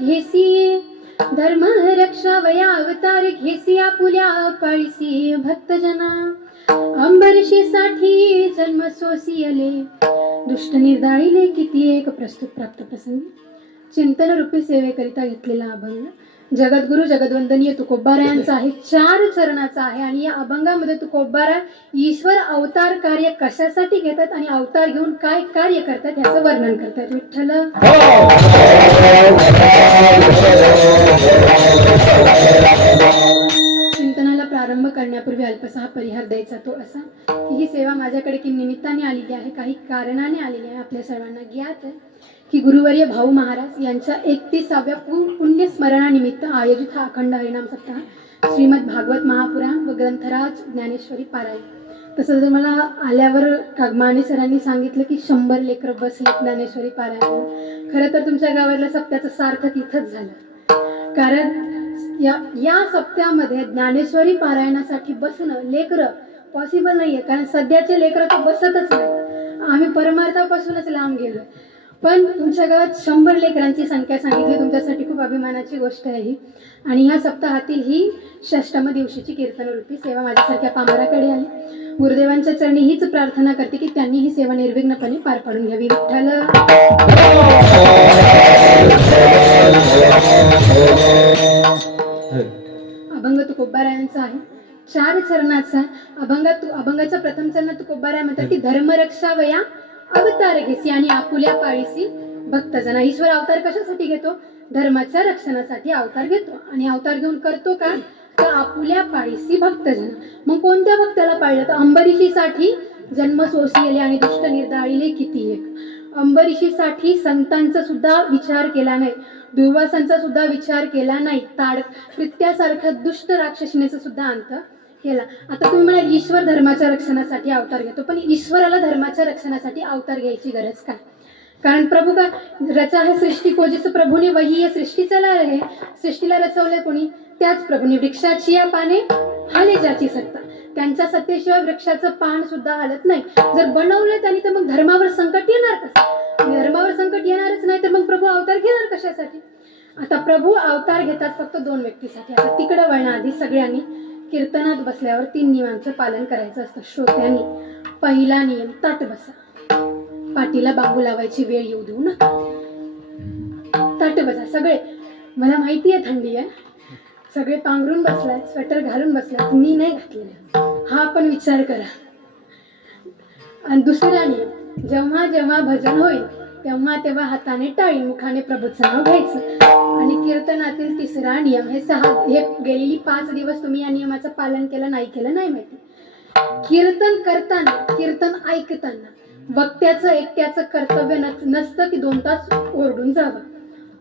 घेसी, धर्म रक्षा वया अवतार घेसी, आपुल्या पाळीसी भक्तजना. अंबरीशीसाठी जन्म सोसियले, दुष्ट निर्दाळीले किती एक प्रस्तुत प्राप्त प्रसंगी. चिंतन रूपी सेवेकरिता घेतलेला अभंग जगद्गुरु जगद्वंदनीय तुकोबारायांचा आहे, 4 चरणाचा आहे. आणि या अभंगामध्ये तुकोबारा ईश्वर अवतार कार्य कशासाठी घेतात आणि अवतार घेऊन काय कार्य करतात याचं वर्णन करतात. विठ्ठल चिंतनाला प्रारंभ करण्यापूर्वी अल्पसा परिहार द्यायचा तो असा की ही सेवा माझ्याकडे की निमित्ताने आलेली आहे, काही कारणाने आलेली आहे. आपल्या सर्वांना ज्ञात आहे की गुरुवर्य भाऊ महाराज यांच्या 31व्या पुण्यस्मरणानिमित्त आयोजित हा अखंड हरिनाम सप्ताह श्रीमद भागवत महापुराण व ग्रंथराज ज्ञानेश्वरी पारायण. तसं जर मला आल्यावर कागमाने सरांनी सांगितलं की 100 लेकरं बसले ज्ञानेश्वरी पारायण. खरं तर तुमच्या गावातल्या सप्त्याचं सार्थक इथंच झालं, कारण या सप्त्यामध्ये ज्ञानेश्वरी पारायणासाठी बसणं लेकरं पॉसिबल नाहीये, कारण सध्याचे लेकरं तर बसतच नाही. आम्ही परमार्थापासूनच लांब गेलो, पण तुमच्या गावात 100 लेकरांची संख्या सांगितली, तुमच्यासाठी खूप अभिमानाची गोष्ट आहे ही. आणि ह्या सप्ताहातील ही 6ष्टम दिवशीची कीर्तनरूपी सेवा माझ्यासारख्या पामराकडे आली. गुरुदेवांच्या चरणी हीच प्रार्थना करते की त्यांनी ही सेवा निर्विघ्नपणे पार पाडून घ्यावी. विठ्ठल अभंग तुकोबारायांचा आहे, 4 चरणाचा. अभंगाच्या प्रथम चरणात तुकोबाराय म्हणतात की धर्मरक्षा वया अवतार घेसी आणि आपुल्या पाळीसी भक्तजना. ईश्वर अवतार कशासाठी घेतो? धर्माच्या रक्षणासाठी अवतार घेतो. आणि अवतार घेऊन करतो का? तर आपुल्या पाळीसी भक्तजना. मग कोणत्या भक्ताला पाळलं? तर अंबरीशीसाठी जन्म सोसियले आणि दुष्ट निर्दाळीले किती एक. अंबरीशीसाठी संतांचा सुद्धा विचार केला नाही, दुर्वासांचा सुद्धा विचार केला नाही, ताडकृत्यासारख्या दुष्ट राक्षसीनेचा सुद्धा अंत केला. आता तुम्ही म्हणा ईश्वर धर्माच्या रक्षणासाठी अवतार घेतो, पण ईश्वराला धर्माच्या रक्षणासाठी अवतार घ्यायची गरज काय? कारण प्रभू का रचा है सृष्टी को, जिस प्रभूने वही ये सृष्टी चला रहे. सृष्टीला रचवले कोणी? त्याच प्रभूने. वृक्षाची या पाने हाले ज्याची सत्ता, त्यांच्या सत्तेशिवाय वृक्षाचं पान सुद्धा हालत नाही. जर बनवलं त्यांनी तर मग धर्मावर संकट येणार कसं? धर्मावर संकट येणारच नाही तर मग प्रभू अवतार घेणार कशासाठी? आता प्रभू अवतार घेतात फक्त 2 व्यक्तीसाठी. आता तिकडं वळण्याआधी सगळ्यांनी कीर्तनात बसल्यावर 3 नियमांचं पालन करायचं असतं श्रोत्यांनी. पहिला नियम, ताट बसा. पाठीला बांबू लावायची वेळ येऊ देऊ नका. ताट बसा सगळे. मला माहिती आहे थंडी आहे, सगळे पांघरून बसलाय, स्वेटर घालून बसलाय, मी नाही घातलेला, हा पण विचार करा. आणि दुसरा नियम, जेव्हा जेव्हा भजन होईल तेव्हा तेव्हा हाताने टाळी, मुखाने प्रभूचं नाव घ्यायचं. आणि कीर्तनातील 3रा नियम, हे गेलेली 5 दिवस तुम्ही या नियमाचं पालन केलं नाही केलं नाही माहिती. कीर्तन करताना, कीर्तन ऐकताना वक्त्याचं एकट्याचं कर्तव्य नसतं की 2 तास ओरडून जावं.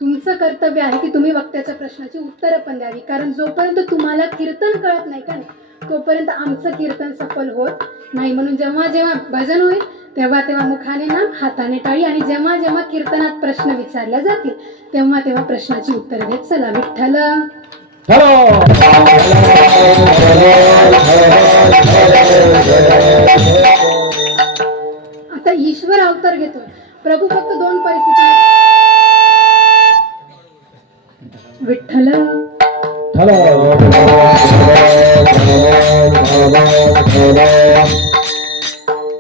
तुमचं कर्तव्य आहे की तुम्ही वक्त्याच्या प्रश्नाची उत्तरं पण द्यावी, कारण जोपर्यंत तुम्हाला कीर्तन कळत नाही का नाही तोपर्यंत आमचं कीर्तन सफल होत नाही. म्हणून जेव्हा जेव्हा भजन होईल तेव्हा तेव्हा मुखाने नाम, हाताने टाळी, आणि जेव्हा जेव्हा कीर्तनात प्रश्न विचारल्या जातील तेव्हा तेव्हा प्रश्नाची उत्तर देत चला. विठ्ठल आता ईश्वर अवतार घेतोय प्रभू फक्त 2 परिस्थिती. विठ्ठल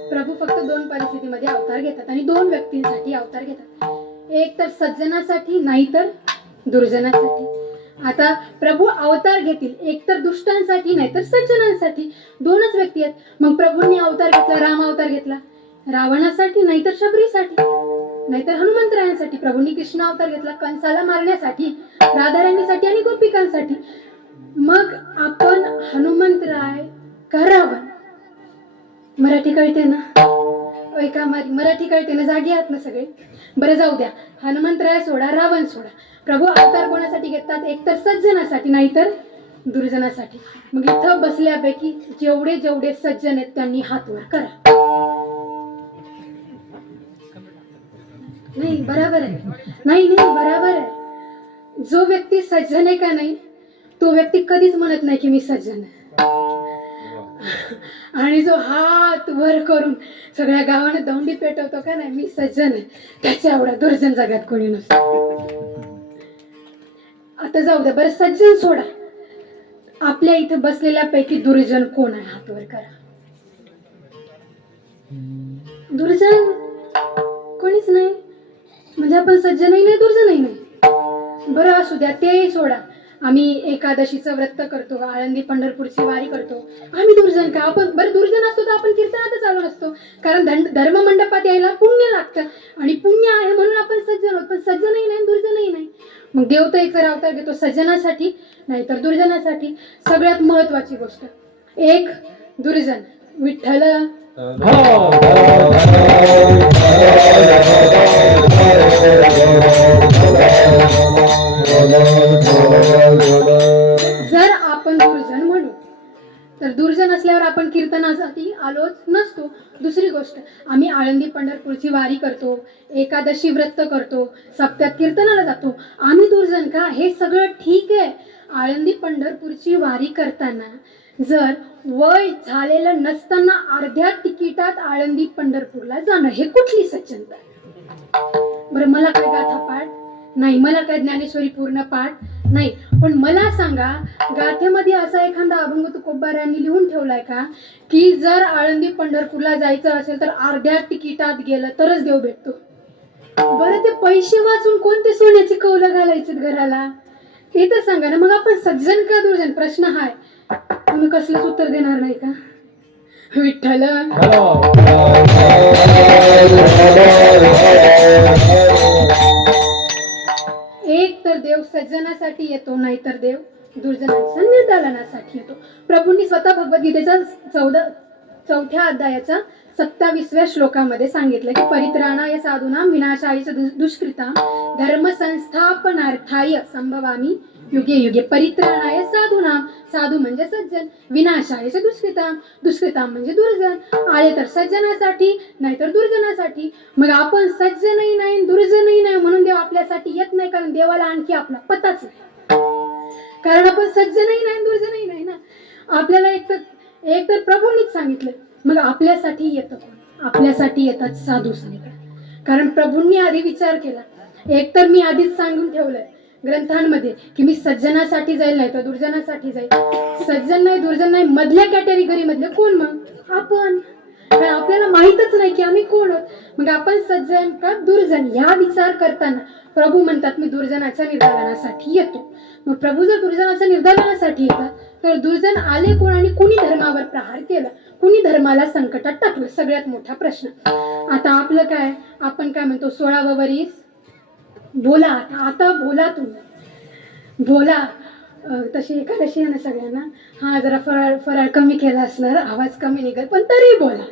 प्रभू फक्त 2 परिस्थितीमध्ये अवतार घेतात आणि 2 व्यक्तींसाठी अवतार घेतात. एक तर सज्जनासाठी, नाहीतर दुर्जनासाठी. आता प्रभू अवतार घेतील एक तर दुष्टांसाठी नाहीतर सज्जनांसाठी. 2च व्यक्ती आहेत. मग प्रभूंनी अवतार घेतला, राम अवतार घेतला रावणासाठी नाहीतर शबरीसाठी नाहीतर हनुमंतरायांसाठी. प्रभूंनी कृष्ण अवतार घेतला कंसाला मारण्यासाठी, राधाराणीसाठी आणि गोपिकांसाठी. मग आपण हनुमंतराय का रावण? मराठी कळते ना? ऐका, मराठी कळते ना? जागी आहात ना सगळे? बरं जाऊ द्या, हनुमंतराय सोडा, रावण सोडा. प्रभू अवतार कोणासाठी घेतात? एक तर सज्जनासाठी नाहीतर दुर्जनासाठी. मग इथं बसल्यापैकी जेवढे जेवढे सज्जन आहेत त्यांनी हात वर करा. नाही बरोबर आहे, नाही बरोबर आहे. जो व्यक्ती सज्जन आहे का नाही तो व्यक्ती कधीच म्हणत नाही की मी सज्जन आहे. आणि जो हात वर करून सगळ्या गावाने दौंडी पेटवतो का नाही मी सज्जन आहे, त्याच्या एवढा दुर्जन जगात कोणी नसतो. आता जाऊ द्या बरं, सज्जन सोडा. आपल्या इथे बसलेल्यापैकी दुर्जन कोण आहे? हात वर करा. दुर्जन कोणीच नाही. म्हणजे आपण सज्जनही नाही दुर्जनही नाही. बरं असू द्या, ते सोडा. आम्ही एकादशीचं व्रत करतो, आळंदी पंढरपूरची वारी करतो. आम्ही दुर्जन का? आपण बरं दुर्जन असतो तर आपण कीर्तनातच आलो नसतो. कारण धर्म मंडपात यायला पुण्य लागतं आणि पुण्य आहे म्हणून आपण सज्जन होतो. पण सज्जनही नाही दुर्जनही नाही. मग देव तर एक तर अवतार घेतो सज्जनासाठी नाहीतर दुर्जनासाठी. सगळ्यात महत्वाची गोष्ट, एक दुर्जन विठ्ठल. जर आपण दुर्जन म्हणू तर दुर्जन असल्यावर आपण कीर्तनासाठी आलोच नसतो. दुसरी गोष्ट, आम्ही आळंदी पंढरपूरची वारी करतो, एकादशी व्रत करतो, सप्त्यात कीर्तनाला जातो. आम्ही दुर्जन का? हे सगळं ठीक आहे. आळंदी पंढरपूरची वारी करताना जर वय झालेलं नसताना अर्ध्या तिकिटात आळंदी पंढरपूरला जाणं हे कुठली सज्जनता? बरं, मला काय गाथा पाठ नाही, मला काय ज्ञानेश्वरी पूर्ण पाठ नाही, पण मला सांगा गाथेमध्ये असा एखादा अभंग तुकोबारायांनी लिहून ठेवलाय का की जर आळंदी पंढरपूरला जायचं असेल तर अर्ध्या तिकिटात गेलं तरच देव भेटतो? बरं, ते पैसे वाचून कोणते सोन्याची कौलं घालायचे घराला ते तर सांगा ना. मग आपण सज्जन का दुर्जन? प्रश्न हाय. तुम्ही कसलंच उत्तर देणार नाही का? विठ्ठल. एक तर देव सज्जनासाठी येतो, नाहीतर देव दुर्जनांच्या निर्दालनासाठी येतो. प्रभूंनी स्वतः भगवद्गीतेच्या 4थ्या अध्यायाच्या 27व्या श्लोकामध्ये सांगितलं की परित्राणाय साधूनां विनाशाय दुष्कृतां धर्म संस्थापनार्थाय संभवामी युगे युगे. परित्राणाय साधूनां, साधू म्हणजे सज्जन, विनाशाय दुष्कृतां, दुष्कृतां म्हणजे दुर्जन. आले तर सज्जनासाठी नाहीतर दुर्जनासाठी. मग आपण सज्जनही नाही दुर्जनही नाही म्हणून देव आपल्यासाठी येत नाही, कारण देवाला आणखी आपला पताच नाही. कारण आपण सज्जनही नाही दुर्जनही नाही ना. आपल्याला एक तर प्रभूंनीच सांगितलं. मग आपल्यासाठी येतं कोण? आपल्यासाठी येतात साधू संत. कारण प्रभूंनी आधी विचार केला. एक तर मी आधीच सांगून ठेवलंय ग्रंथांमध्ये की मी सज्जनासाठी जाईल नाही तर दुर्जनासाठी जाईल. सज्जन नाही दुर्जन नाही मधल्या कॅटेगरी मधले कोण? मग आपण. कारण आपल्याला माहितच नाही की आम्ही कोण आहोत. मग आपण सज्जन का दुर्जन ह्या विचार करताना प्रभू म्हणतात मी दुर्जनाच्या निर्दालनासाठी येतो. मग प्रभू जर दुर्जनाच्या निर्दालनासाठी येतात तर दुर्जन आले कोण आणि कुणी धर्मावर प्रहार केला, कुणी धर्माला संकटात टाकलं? सगळ्यात मोठा प्रश्न. आता आपलं काय? आपण काय म्हणतो 16वा वरीस बोला. आता बोला, तुम्ही बोला. तशी एकादशी आहे ना सगळ्यांना. हा, जरा फराळ कमी केला असणार, आवाज कमी निघेल, पण तरी बोला.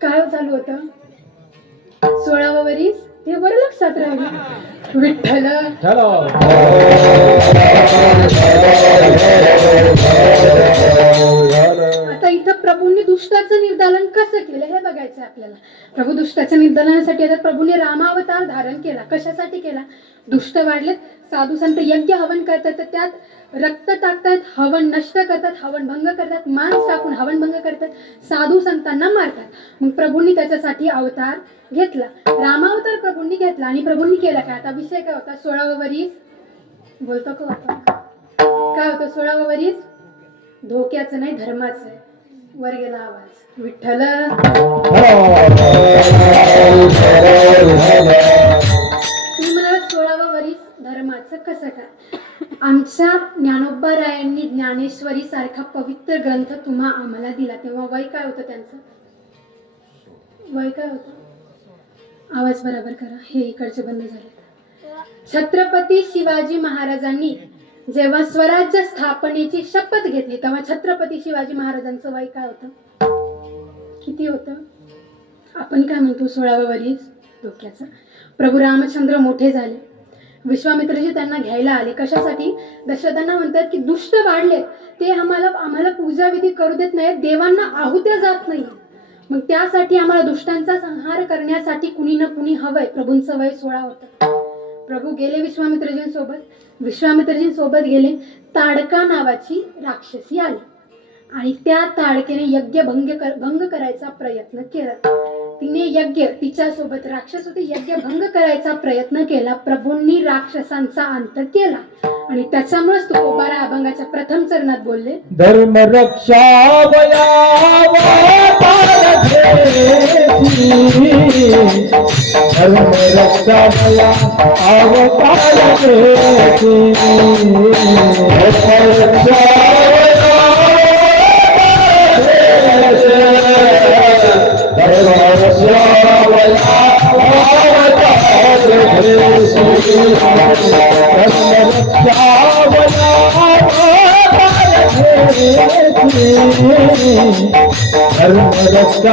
काय चालू होतं? 16वा वरीस. ते बरं लक्षात राहिलं. विठ्ठल. आता इथं प्रभूंनी दुष्टाचं निर्दालन कसं केलं हे बघायचं आपल्याला. प्रभू दुष्टाच्या निर्दालनासाठी आता प्रभूंनी रामावतार धारण केला. कशासाठी केला? दुष्ट वाढलेत, साधू संत यज्ञ हवन करतात तर त्यात रक्त टाकतात, हवन नष्ट करतात, हवन भंग करतात, मांस टाकून हवन भंग करतात, साधू संतांना मारतात. मग प्रभूंनी त्याच्यासाठी अवतार घेतला, रामावतार प्रभूंनी घेतला. आणि प्रभूंनी केला काय? आता विषय काय होता? 16वा वरीस. बोलतो का आपण? काय होतं 16वा वरीस? धोक्याचं नाही धर्माचं आहे. वर गेला आवाज. विठ्ठल. तुम्ही म्हणाला 16वा वरीस धर्माचं कसं काय? आमच्या ज्ञानोबारायांनी ज्ञानेश्वरी सारखा पवित्र ग्रंथ तुम्हा आम्हाला दिला तेव्हा वय काय होतं त्यांचं? वय काय होतं? आवाज बरोबर करा, हे इकडचे बंद झाले. छत्रपती शिवाजी महाराजांनी जेव्हा स्वराज्य स्थापनेची शपथ घेतली तेव्हा छत्रपती शिवाजी महाराजांचं वय काय होतं? किती होतं? आपण काय म्हणतो 16वा वरीस डोक्याचं. प्रभू रामचंद्र मोठे झाले, विश्वामित्रजी त्यांना घ्यायला आले. कशासाठी? दशरथांना म्हणतात की दुष्ट वाढले, ते आम्हाला पूजाविधी करू देत नाहीत, देवांना आहुत्या जात नाही. मग त्यासाठी आम्हाला दुष्टांचा संहार करण्यासाठी कुणी ना कुणी हवंय. प्रभूंचं वय 16 होतं. प्रभू गेले विश्वामित्रजींसोबत गेले. ताडका नावाची राक्षसी आली आणि त्या ताडकेने यज्ञ भंग करायचा प्रयत्न केला. तिने यज्ञ, तिच्यासोबत राक्षस होते, यज्ञ भंग करायचा प्रयत्न केला. प्रभूंनी राक्षसांचा अंत केला आणि त्याच्यामुळेच तुकोबाराय अभंगाच्या प्रथम चरणात बोलले, धर्म रक्षा धर्म रक्षा अवतार धर्म रक्षा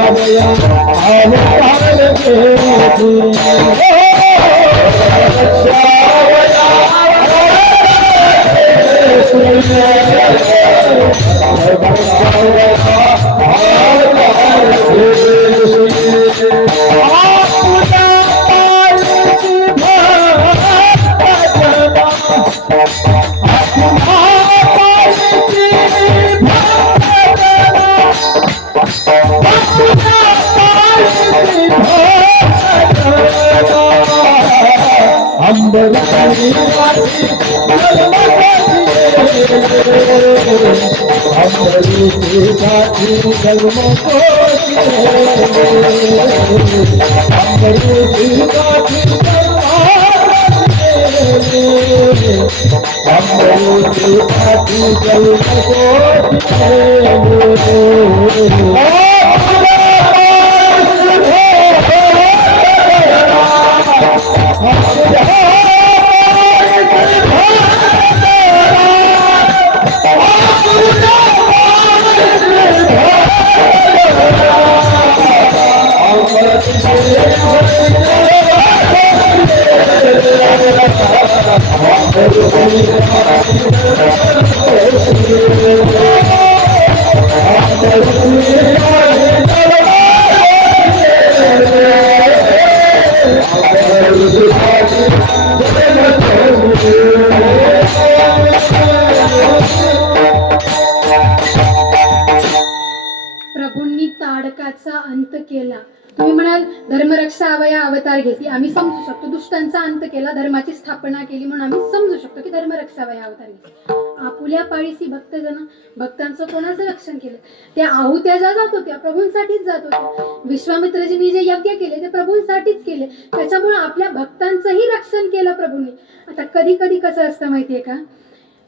प्रभूंनी ताडकाचा अंत केला. तुम्ही म्हणाल धर्मरक्षा अवया अवतार घेतली, आम्ही समजू शकतो. दुष्टांचा अंत केला, धर्माची स्थापना केली, म्हणून आम्ही समजू शकतो की धर्मरक्षा अवया अवतार घेतली. आपुल्या पाळीसी भक्तजन, भक्तांचं कोणाचं रक्षण केलं? त्या आहुत्या ज्या जात होत्या प्रभूंसाठीच जात होत्या. विश्वामित्रजींनी जे यज्ञ केले ते प्रभूंसाठीच केले, त्याच्यामुळे आपल्या भक्तांचंही रक्षण केलं प्रभूंनी. आता कधी कधी कसं असतं माहितीये का,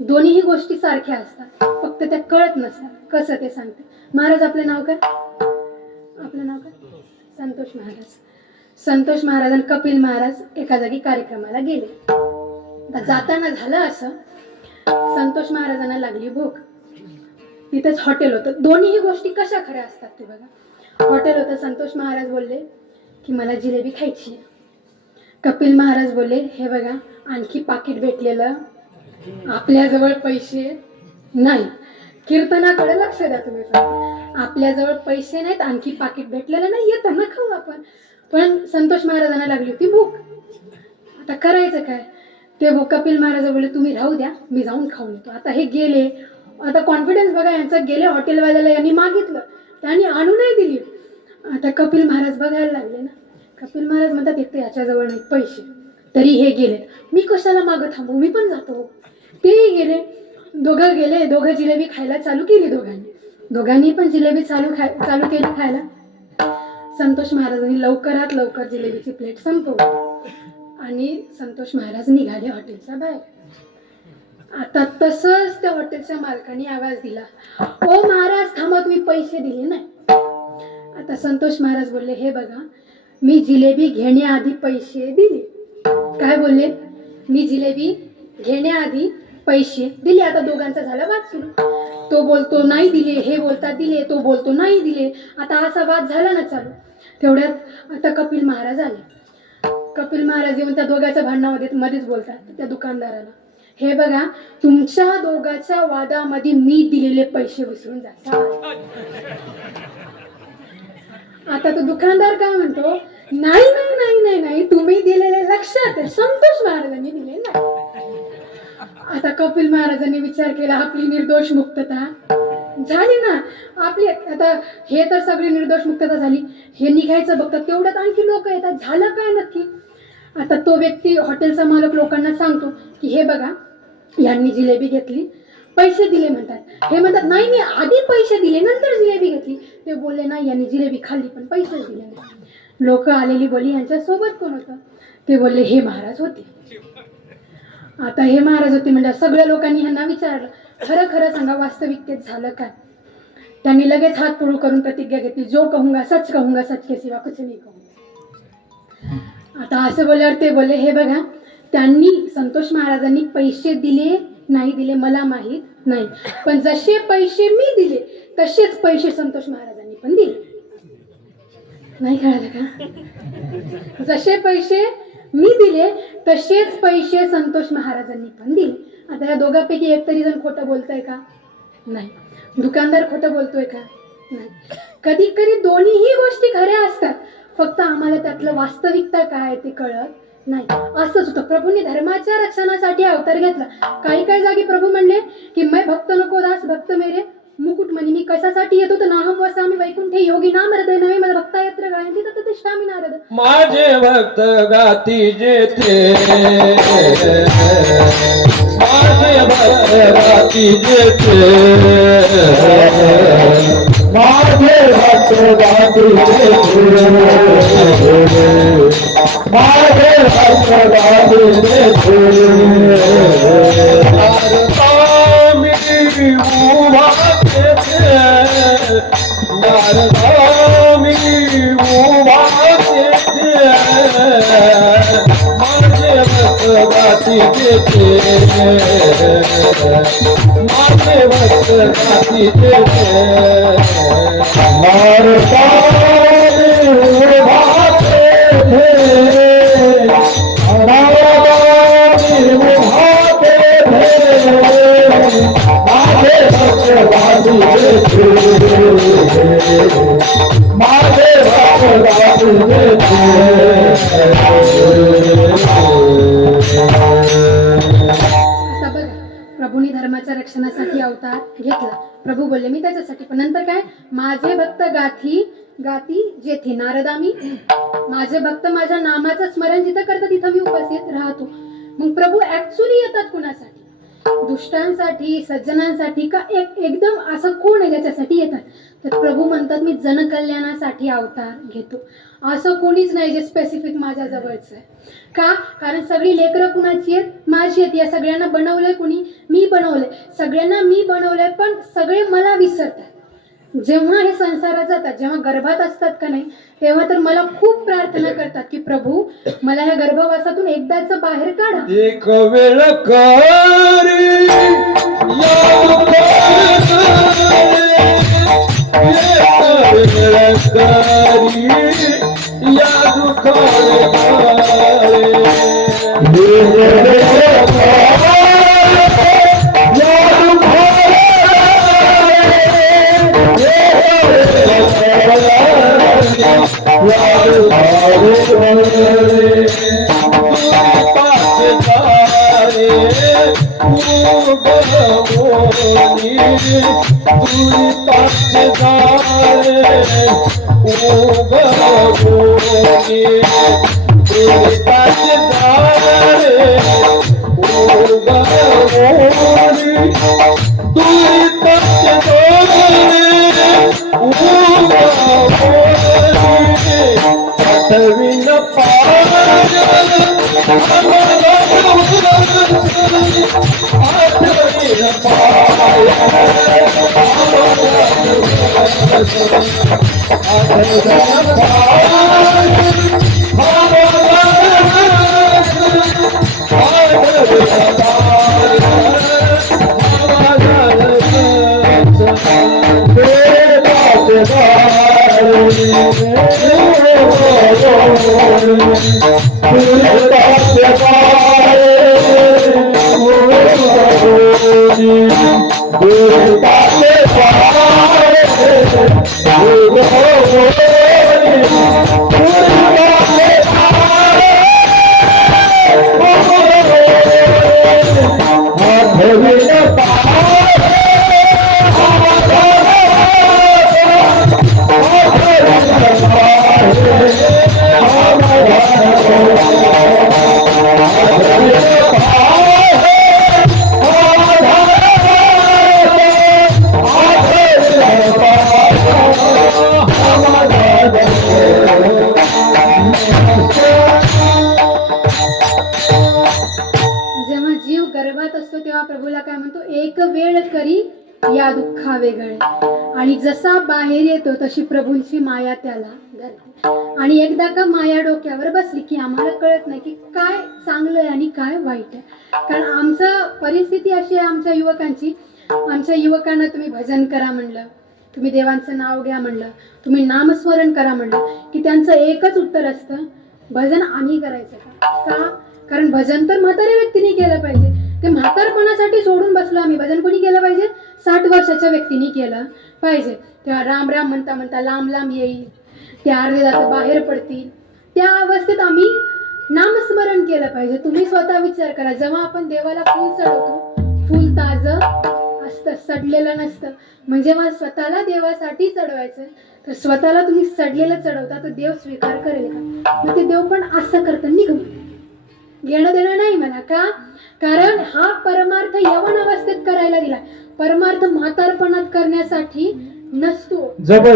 दोन्हीही गोष्टी सारख्या असतात, फक्त त्या कळत नसतात. कसं ते सांगते. महाराज आपलं नाव काय? आपलं नाव काय? संतोष महाराज. संतोष महाराज आणि कपिल महाराज एका जागी कार्यक्रमाला गेले. जाताना झालं असं, संतोष महाराजांना लागली भूक. तिथेच हॉटेल होतं. दोन्हीही गोष्टी कशा खऱ्या असतात ते बघा. हॉटेल होतं. संतोष महाराज बोलले की मला जिलेबी खायची आहे. कपिल महाराज बोलले हे बघा आणखी पाकिट भेटलेलं, आपल्याजवळ पैसे नाही. कीर्तनाकडे लक्ष द्या तुम्ही. आपल्याजवळ पैसे नाहीत, आणखी पाकिट भेटलेलं नाही, येताना खाऊ आपण. पण संतोष महाराजांना लागली होती भूक. आता करायचं काय? ते कपिल महाराज बोलले तुम्ही राहू द्या, मी जाऊन खाऊन येतो. आता हे गेले. आता कॉन्फिडन्स बघा यांचा. गेले हॉटेलवाल्याला, यांनी मागितलं, त्यांनी आणू नाही दिली. आता कपिल महाराज बघायला लागले ना. कपिल महाराज म्हणतात एक तर याच्याजवळ नाहीत पैसे, तरी हे गेले, मी कशाला मागं थांबू, मी पण जातो. तेही गेले. दोघं गेले. दोघं जिलेबी खायला चालू केली. दोघांनी पण जिलेबी चालू केली खायला. संतोष महाराजांनी लवकरात लवकर जिलेबीची प्लेट संपवली आणि संतोष महाराज निघाले हॉटेलच्या बाहेर. आता तसंच त्या हॉटेलच्या मालकाने आवाज दिला, ओ महाराज थांबा, तुम्ही पैसे दिले नाही. आता संतोष महाराज बोलले हे बघा, मी जिलेबी घेण्याआधी पैसे दिले. काय बोलले? मी जिलेबी घेण्याआधी पैसे दिले. आता दोघांचा झाला वाद सुरू. तो बोलतो नाही दिले, हे बोलतात दिले, तो बोलतो नाही दिले. आता असा वाद झाला ना चालू. तेवढ्यात आता कपिल महाराज आले. कपिल महाराज येऊन त्या दोघांच्या भांडणामध्येच बोलतात त्या दुकानदाराला, हे बघा तुमच्या दोघांच्या वादामध्ये मी दिलेले पैसे विसरून जा. आता तो दुकानदार काय म्हणतो, नाही नाही नाही नाही नाही, तुम्ही दिलेले लक्षात आहे, संतोष महाराजांनी दिले नाही. आता कपिल महाराजांनी विचार केला, आपली निर्दोष मुक्तता झाली ना आपली. आता हे तर सगळी निर्दोष मुक्तता झाली, हे निघायचं बघतात तेवढ्यात आणखी लोक येतात. झालं काय नक्की? आता तो व्यक्ती हॉटेलचा मालक लोकांना सांगतो की हे बघा, यांनी जिलेबी घेतली, पैसे दिले म्हणतात. हे म्हणतात नाही, मी आधी पैसे दिले नंतर जिलेबी घेतली. ते बोलले नाही, यांनी जिलेबी खाल्ली पण पैसे दिले नाही. लोक आलेली बोली यांच्या सोबत कोण होतं? ते बोलले हे महाराज होते. आता हे महाराज होते म्हणजे सगळ्या लोकांनी ह्यांना विचारलं, खरं खरं सांगा वास्तविकतेत झालं काय? त्यांनी लगेच हात पुढे करून प्रतिज्ञा घेतली, जो कहूंगा सच कहूंगा, सच के सिवा कुछ नहीं कहूंगा. आता असं बोलल्यावर ते बोलले हे बघा, त्यांनी संतोष महाराजांनी पैसे दिले नाही दिले मला माहीत नाही, पण जसे पैसे मी दिले तसेच पैसे संतोष महाराजांनी पण दिले. नाही कळालं का? जसे पैसे मी दिले तसेच पैसे संतोष महाराजांनी पण दिले. आता या दोघांपैकी एक तरी जण खोटं बोलतोय का? नाही. दुकानदार खोटं बोलतोय का? नाही. कधी कधी दोन्हीही गोष्टी खऱ्या असतात, फक्त आम्हाला त्यातलं वास्तविकता काय ते कळत नाही. असंच होतं. प्रभूंनी धर्माच्या रक्षणासाठी अवतार घेतला. काही काही जागी प्रभू म्हणले की मैं भक्त नको दास भक्त मेरे मुकुटमणी. मी कशासाठी येतो तर नाहम वसामी वैकुंठे योगी नाम हृदय नवे मला भक्ता यत्र गायंती तत तिष्ठामि नारद. माझे भक्त गाती जेथे, माझे भक्त गाती जेथे, माझे भक्त गाती जेथे, माझे भक्त गाती जेथे. नारदामी उभा तेथे, माझे भक्त गाती जेथे, माझे भक्त गाती जेथे. नारदामी उभा तेथे, नारदामी उभा तेथे, माझे भक्त गाती जेथे, माझे भक्त गाती जेथे. आता बघा, प्रभूंनी धर्माच्या रक्षणासाठी अवतार घेतला. प्रभू बोलले मी त्याच्यासाठी, पण नंतर काय, माझे भक्त गाती जेथे नारदामी, माझे भक्त माझ्या नामाचं स्मरण जिथं करतात तिथं मी उपस्थित राहतो. मग प्रभू ऍक्च्युली येतात कुणासाठी? दुष्टांसाठी, सज्जनांसाठी का एकदम असं कोण आहे ज्याच्यासाठी येतात? तर प्रभू म्हणतात मी जनकल्याणासाठी अवतार घेतो. असं कोणीच नाही जे स्पेसिफिक माझ्या जवळचं आहे. का? कारण सगळी लेकरं कुणाची आहेत? माझी आहेत. या सगळ्यांना बनवलंय कुणी? मी बनवलंय. सगळ्यांना मी बनवलंय, पण सगळे मला विसरतात. जेव्हा हे संसारात जातात, जेव्हा गर्भात असतात का नाही, तेव्हा तर मला खूप प्रार्थना करतात की प्रभू मला ह्या गर्भवासातून एकदाच बाहेर काढा. एक वेळ करी या जेव्हा प्रभूला काय म्हणतो, एक वेळ करी या दुःखा वेगळे, आणि जसा बाहेर येतो तशी प्रभूंची माया त्याला धरते. आणि एकदा का माया डोक्यावर बसली की आम्हाला कळत नाही की काय चांगलं आहे आणि काय वाईट आहे. कारण आमचं परिस्थिती अशी आहे आमच्या युवकांची, आमच्या युवकांना तुम्ही भजन करा म्हणलं, तुम्ही देवांचं नाव घ्या म्हणलं, तुम्ही नामस्मरण करा म्हणलं की त्यांचं एकच उत्तर असतं, भजन आम्ही करायचं का? कारण भजन तर म्हाताऱ्या व्यक्तीने केलं पाहिजे. ते म्हातारपणासाठी सोडून बसलो आम्ही. भजन कोणी केलं पाहिजे? 60 वर्षाच्या व्यक्तीने केलं पाहिजे. तेव्हा राम राम म्हणता म्हणता लांब लांब येईल, त्या अर्धे दात बाहेर पडतील, त्या अवस्थेत आम्ही नामस्मरण केलं पाहिजे. तुम्ही स्वतः विचार करा, जेव्हा आपण देवाला फूल चढवतो, फूल ताजं असतं, सडलेलं नसतं. म्हणजे मग स्वतःला देवासाठी चढवायचं, तर स्वतःला तुम्ही सडलेलं चढवता तर देव स्वीकार करेल का? मग ते देव पण असं करतं, निघून घेणं देणं नाही म्हणा का? कारण हा परमार्थ यवन अवस्थेत करायला दिला, परमार्थ म्हातारपणात करण्यासाठी नसतो. जब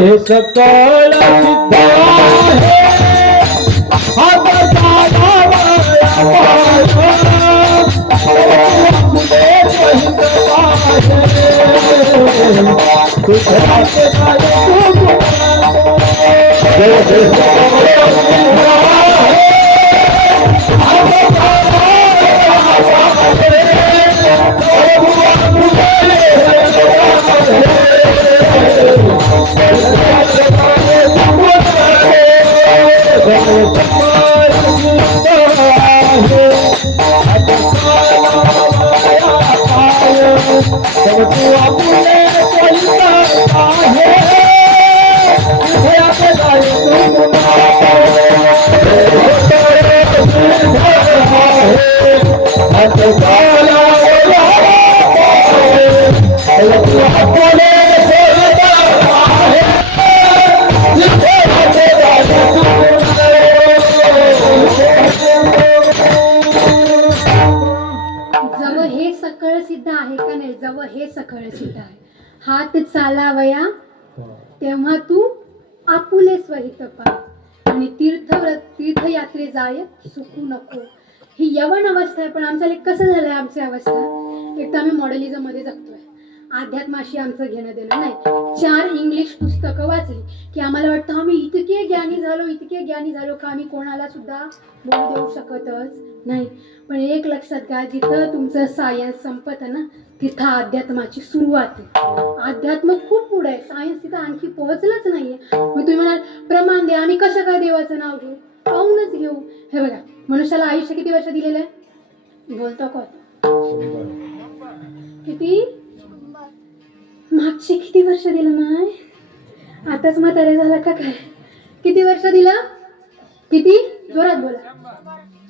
हे सकल सिद्ध आहे, हात चालावया तेव्हा तू आपुले स्वहित पाय, आणि तीर्थयात्रे जाय सुखू नको. ही यवन अवस्था आहे. पण आमच्या कसं झालंय, आमची अवस्था एक तर आम्ही मॉडेलिझम मध्ये जगतोय, अध्यात्माशी आमचं घेणं देणं नाही. 4 इंग्लिश पुस्तकं वाचली की आम्हाला वाटतं आम्ही इतके ज्ञानी झालो का आम्ही कोणाला सुद्धा बोलू देऊ शकतच नाही. पण एक लक्षात घ्या, जिथं तुमचं सायन्स संपतं ना तिथं अध्यात्माची सुरुवात आहे. अध्यात्म खूप पुढे आहे, सायन्स तिथं आणखी पोहोचलंच नाहीये. मग तुम्ही म्हणाल प्रमाण द्या, आम्ही कसं काय देवाचं नाव घेऊ? पाहूनच घेऊ. हे बघा, मनुष्याला आयुष्य किती वर्ष दिलेलं आहे? बोलतो का? किती? मागचे किती वर्ष दिलं माय? आताच म्हातारे झाला का काय? किती वर्ष दिलं? किती? जोरात बोला.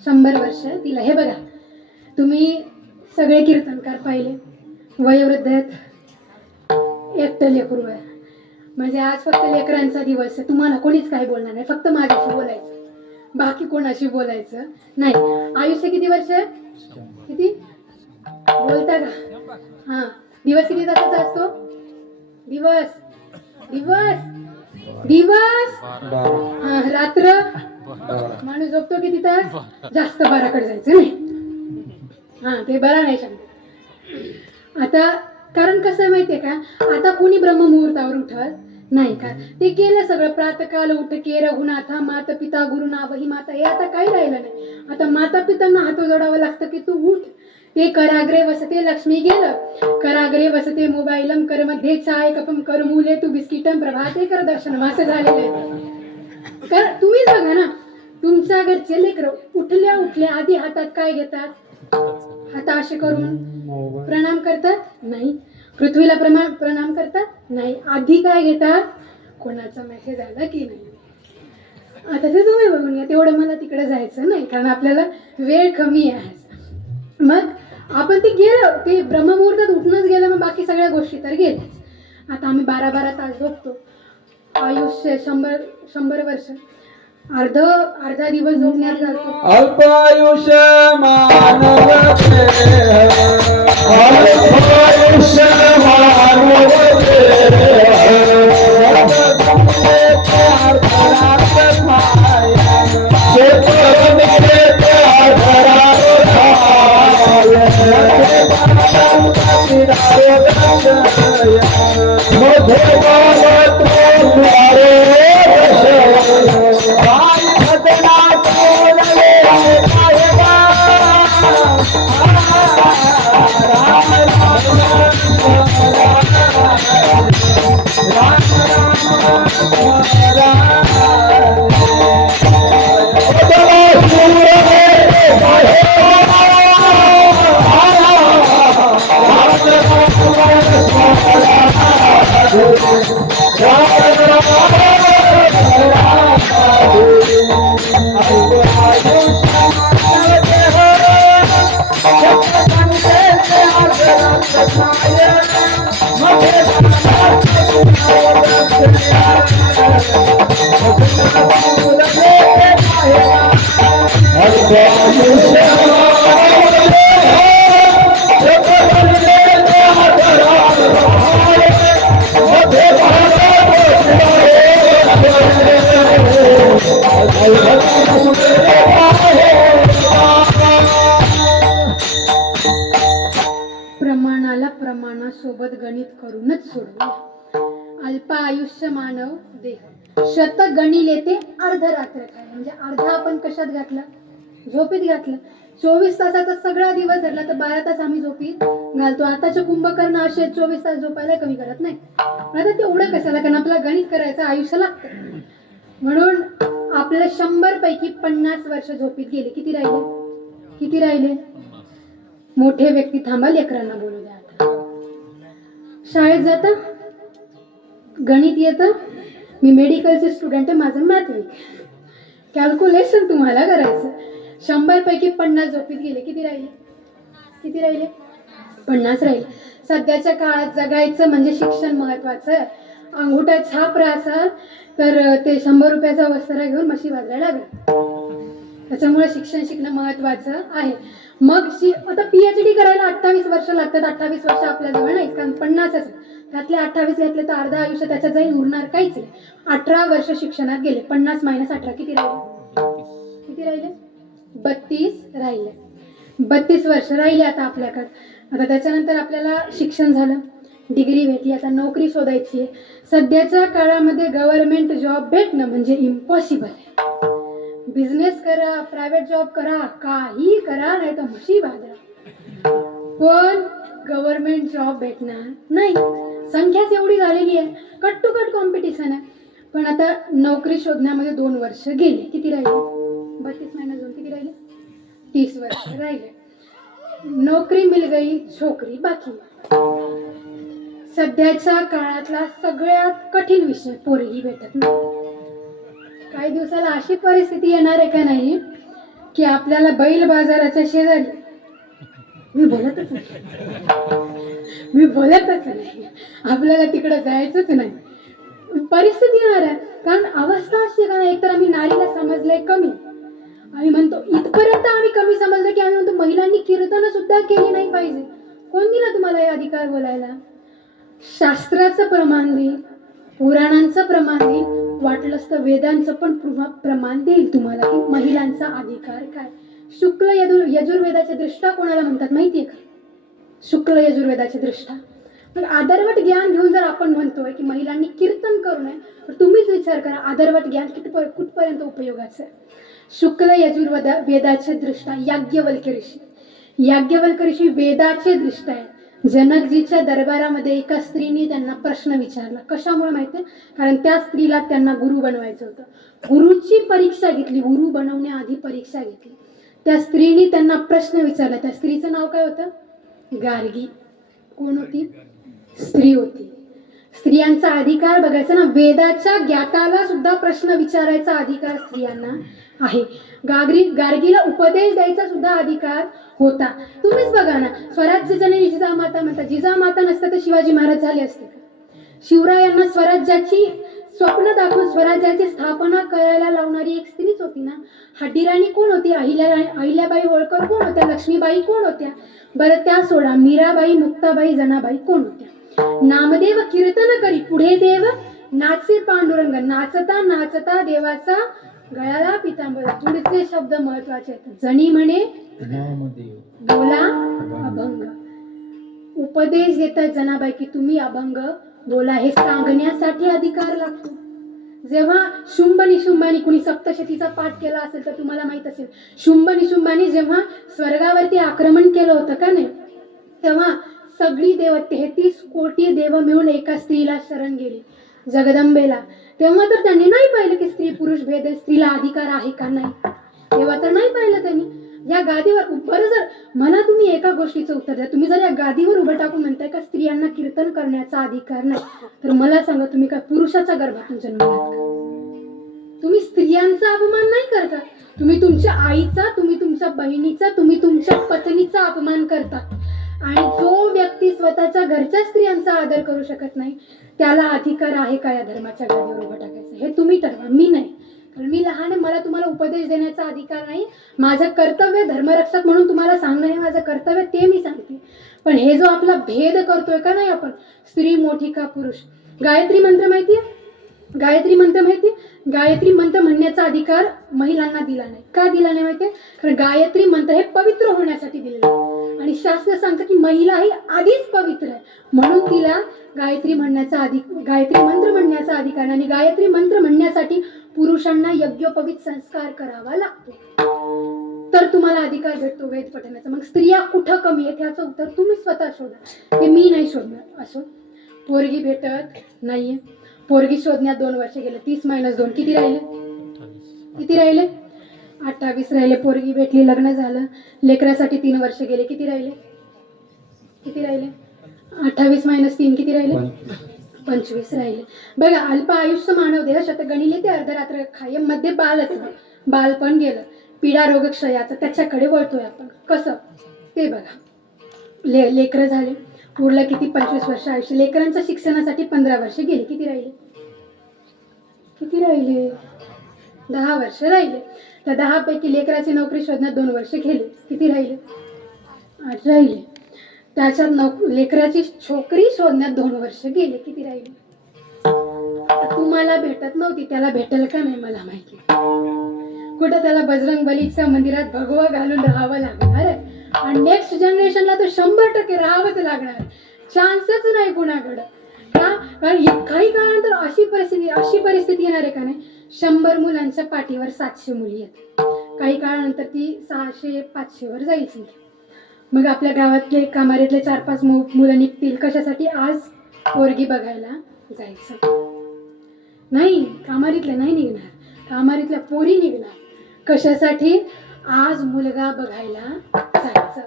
100 वर्ष दिलं. हे बघा, तुम्ही सगळे कीर्तनकार पाहिले, वयोवृद्ध आहेत, एकटं लेकरू आहे. म्हणजे आज फक्त लेकरांचा दिवस आहे. तुम्हाला कोणीच काही बोलणार नाही, फक्त माझ्याशी बोलायचं, बाकी कोणाशी बोलायचं नाही. आयुष्य किती वर्ष आहे? किती बोलता का? हा, दिवस किती तासाचा असतो? दिवस हा, रात्र माणूस झोपतो किती तास? जास्त 12 कडे जायचं नाही. हा, ते बरा नाही सांगतो. आता कारण कसं आहे माहितीये का, आता कोणी ब्रह्ममुहूर्तावर उठत नाही का? ते केलं सगळं, प्रातःकाल उठ के रघुनाथा माता पिता गुरु नावही माता, हे आता काही राहिलं नाही. आता माता पितांना हात जोडावं लागतं की तू उठ. ते कराग्रे वसते लक्ष्मी गेलं, कराग्रे वसते मोबाईलम कर मध्ये चाय कपम कर मुले तू बिस्किटम प्रभाते कर दर्शन, असं झालेलं आहे. तर तुम्ही बघा ना, तुमच्या घरचे लेकरं उठल्या आधी हातात काय घेतात? हात असे करून प्रणाम करतात? नाही. पृथ्वीला प्रणाम करतात? नाही. आधी काय घेतात? कोणाचा मेसेज आला की नाही. आता ते तुम्ही बघून घ्या, तेवढं मला तिकडे जायचं नाही, कारण आपल्याला वेळ कमी आहे. मग आपण ते गेलं, ते ब्रह्ममुहूर्तात उठूनच गेलं, मग बाकी सगळ्या गोष्टी तर गेल्याच. आता आम्ही 12 तास झोपतो. आयुष्य 100 वर्ष, अर्धा दिवस झोपण्यात घालतो. अल्पायुष्य मानवते, अल्पायुष्य मानवते, क्षेत्र सोबत गणित करूनच सोडवूया. अल्प आयुष्य मानव देह, शतक गणिल येते अर्धरात्र काय. म्हणजे अर्धा आपण कशात घातलं? झोपेत घातलं. 24 तासाचा सगळा दिवस धरला तर 12 तास आम्ही झोपीत घालतो. आताचे कुंभकर्ण असे 24 तास झोपायला कमी करत नाही. आता तेवढं कशाला, कारण आपल्याला गणित करायचं आयुष्य लागतं. म्हणून आपलं 100 पैकी 50 वर्ष झोपीत गेले. किती राहिले? किती राहिले? मोठे व्यक्ती थांबा, लेकरांना बोलू द्या. आता शाळेत जाता, गणित येतं. मी मेडिकलचे स्टुडंट आहे, माझं मॅथ वीक. कॅल्क्युलेशन तुम्हाला करायचं. 100 पैकी 50 झोपीत गेले. किती राहिले? किती राहिले? 50 राहिले. सध्याच्या काळात जगायचं म्हणजे शिक्षण महत्वाचं आहे. अंगुठा छाप असाल तर ते 100 रुपयाचा वस्त्र घेऊन म्हशी बाजायला लागेल. त्याच्यामुळे शिक्षण शिकणं महत्वाचं आहे. मग आता PhD करायला 28 वर्ष लागतात. 28 वर्ष आपल्या जवळ नाही, कारण 50च. त्यातले 28 घेतले तर अर्धा आयुष्य त्याच्यात जाईल, उरणार काहीच नाही. 18 वर्ष शिक्षणात गेले. 50 - 18 किती राहिले? किती राहिले? 32 राहिले. 32 वर्ष राहिले आता आपल्याकडे. आता त्याच्यानंतर आपल्याला शिक्षण झालं, डिग्री भेटली, आता नोकरी शोधायची आहे. सध्याच्या काळामध्ये गव्हर्नमेंट जॉब भेटणं म्हणजे इम्पॉसिबल आहे. बिझनेस करा, प्रायव्हेट जॉब करा, काही करा, नाही तर म्हशी बाजरा, पण गव्हर्नमेंट जॉब भेटणार नाही. संख्याच एवढी झालेली आहे, कट टू कट कॉम्पिटिशन आहे. पण आता नोकरी शोधण्यामध्ये 2 वर्ष गेले. किती राहिले? 32 - 2 किती राहिले? 30 वर्ष राहिले. नोकरी मिल गई, छोकरी बाकी. सध्याच्या काळातला सगळ्यात कठीण विषय, पोरगी भेटत नाही. काही दिवसाला अशी परिस्थिती येणार आहे का नाही की आपल्याला बैल बाजाराच्या शेजारी, मी बोलतच नाही, आपल्याला तिकडे जायचंच नाही, परिस्थिती येणार आहे. कारण अवस्था अशी का नाही, एकतर आम्ही नारीला समजलंय कमी. आम्ही म्हणतो इथपर्यंत आम्ही कमी समजलं की आम्ही म्हणतो महिलांनी कीर्तन सुद्धा केली नाही पाहिजे. कोण दिला तुम्हाला हे अधिकार बोलायला? शास्त्राचं प्रमाण देईल, पुराणांचं प्रमाण देईल, वाटलंच तर वेदांचं पण प्रमाण देईल तुम्हाला की महिलांचा अधिकार काय. शुक्ल यजुर्वेदाच्या दृष्टा कोणाला म्हणतात माहितीये का? शुक्ल यजुर्वेदाच्या दृष्टा. पण आदरवट ज्ञान घेऊन जर आपण म्हणतोय की महिलांनी कीर्तन करू नये, तर तुम्हीच विचार करा आदरवट ज्ञान कुठपर्यंत उपयोगाचं आहे. शुक्ल यजुर्वेदाच्या दृष्टा याज्ञवल्क्य ऋषी वेदाचे दृष्टा आहे. जनकजीच्या दरबारामध्ये एका स्त्रीने त्यांना प्रश्न विचारला. कशामुळे माहितीये? कारण त्या स्त्रीला त्यांना गुरु बनवायचं होतं. गुरुची परीक्षा घेतली, गुरु बनवण्याआधी परीक्षा घेतली. त्या स्त्रीने त्यांना प्रश्न विचारला. त्या स्त्रीचं नाव काय होतं? गार्गी. कोण होती? स्त्री होती. स्त्रियांचा अधिकार बघायचा ना, वेदाच्या ज्ञाताला सुद्धा प्रश्न विचारायचा अधिकार स्त्रियांना आहे. गार्गीला उपदेश द्यायचा सुद्धा अधिकार होता. तुम्हीच बघा ना, स्वराज्य जननी जिजामाता म्हणतात. जिजामाता नसतं तर शिवाजी महाराज झाले असते का? शिवरायांना स्वराज्याची स्वप्न दाखवून स्वराज्याची स्थापना करायला लावणारी एक स्त्रीच होती ना. हड्डीराणी कोण होती? अहिल्याबाई होळकर कोण होत्या? लक्ष्मीबाई कोण होत्या? बरं त्या सोडा, मीराबाई, मुक्ताबाई, जनाबाई कोण होत्या? नामदेव कीर्तन करी पुढे देव नाचे पांडुरंग, नाचता नाचता देवाचा गळाला पितांबर. पुढचे शब्द महत्वाचे आहेत. जणी म्हणे बोला अभंग. उपदेश देतात जनाबाई की तुम्ही अभंग बोला, हे सांगण्यासाठी अधिकार लागतो. जेव्हा शुंभ निशुंभानी, कुणी सप्तशतीचा पाठ केला असेल तर तुम्हाला माहित असेल, शुंभ निशुंभानी जेव्हा स्वर्गावरती आक्रमण केलं होतं का नाही, तेव्हा सगळी देव 33 कोटी देव मिळून एका स्त्रीला शरण गेली, जगदंबेला. तेव्हा तर त्यांनी नाही पाहिलं की स्त्री पुरुष भेद आहे, स्त्रीला अधिकार आहे का नाही, तेव्हा तर नाही पाहिलं त्यांनी. या गादीवर बरं, जर मला तुम्ही एका गोष्टीचं उत्तर द्या, तुम्ही जर या गादीवर उभं टाकून म्हणताय का स्त्रियांना कीर्तन करण्याचा अधिकार नाही, तर मला सांगा तुम्ही काय पुरुषाच्या गर्भातून जन्मलात का? तुम्ही स्त्रियांचा अपमान नाही करता, तुम्ही तुमच्या आईचा, तुम्ही तुमच्या बहिणीचा, तुम्ही तुमच्या पत्नीचा अपमान करता. आणि जो व्यक्ती स्वतःच्या घरच्या स्त्रियांचा आदर करू शकत नाही, त्याला अधिकार आहे का या धर्माच्या गादीवर उभं टाकायचं? हे तुम्ही ठरवा, मी नाही. कारण मी लहान आहे, मला तुम्हाला उपदेश देण्याचा अधिकार नाही. माझं कर्तव्य धर्मरक्षक म्हणून तुम्हाला सांगणं हे माझं कर्तव्य, ते मी सांगते. पण हे जो आपला भेद करतोय का नाही आपण, स्त्री मोठी का पुरुष? गायत्री मंत्र माहितीये? गायत्री मंत्र माहितीये? गायत्री मंत्र म्हणण्याचा अधिकार महिलांना दिला नाही. का दिला नाही माहितीये? कारण गायत्री मंत्र हे पवित्र होण्यासाठी दिलेलं आहे. आणि शास्त्र सांगतं की महिला ही आधीच पवित्र आहे, म्हणून तिला गायत्री मंत्र म्हणण्याचा अधिकार आहे. आणि गायत्री मंत्र म्हणण्यासाठी पुरुषांना यज्ञोपवीत संस्कार करावा लागतो, तर तुम्हाला अधिकार भेटतो वेद पठणाचा. मग स्त्रिया कुठं कमी आहेत ह्याचं उत्तर तुम्ही स्वतः शोधा, ते मी नाही शोधणार. असो, पोरगी भेटत नाहीये, पोरगी शोधण्यात 2 वर्ष गेले. 30 - 2 किती राहिले? 28 राहिले. पोरगी भेटली, लग्न झालं, लेकरासाठी 3 वर्ष गेले. किती राहिले? 28 - 3 किती राहिले? 25 राहिले. बघा, अल्प आयुष्य मानव देह शतगणिले ते अर्धरात्र खाय मध्ये बालपण गेलं. पिढा रोग क्षयाचा त्याच्याकडे वळतोय आपण. कसं ते बघा. लेकरं झाले, पुरलं किती? 25 वर्ष आयुष्य. लेकरांच्या शिक्षणासाठी 15 वर्ष गेली. किती राहिले? 10 वर्ष राहिले. त्या 10 पैकी लेकराची नोकरी शोधण्यात 2 वर्ष गेले. किती राहिले? 8 राहिले. त्याच्यात लेकराची छोकरी शोधण्यात 2 वर्ष गेले. किती राहिले? तुम्हाला भेटत नव्हती, त्याला भेटेल का नाही मला माहिती. कुठं त्याला बजरंग बलीच्या मंदिरात भगवा घालून राहावं लागणार आहे, आणि नेक्स्ट जनरेशनला तर 100% राहावंच लागणार. चान्सच नाही कुणाकडं. का? कारण काही काळानंतर अशी परिस्थिती येणार आहे का नाही, 100 मुलांच्या पाठीवर 700 मुली आहेत. काही काळानंतर ती 600-500 वर जाईल संख्या. मग आपल्या गावातले कामारीतले 4-5 मुलं निघतील. कशासाठी? आज पोरगी बघायला जायचं. नाही, कामारीतल्या नाही निघणार, कामारीतल्या पोरी निघणार. कशासाठी? आज मुलगा बघायला जायचं.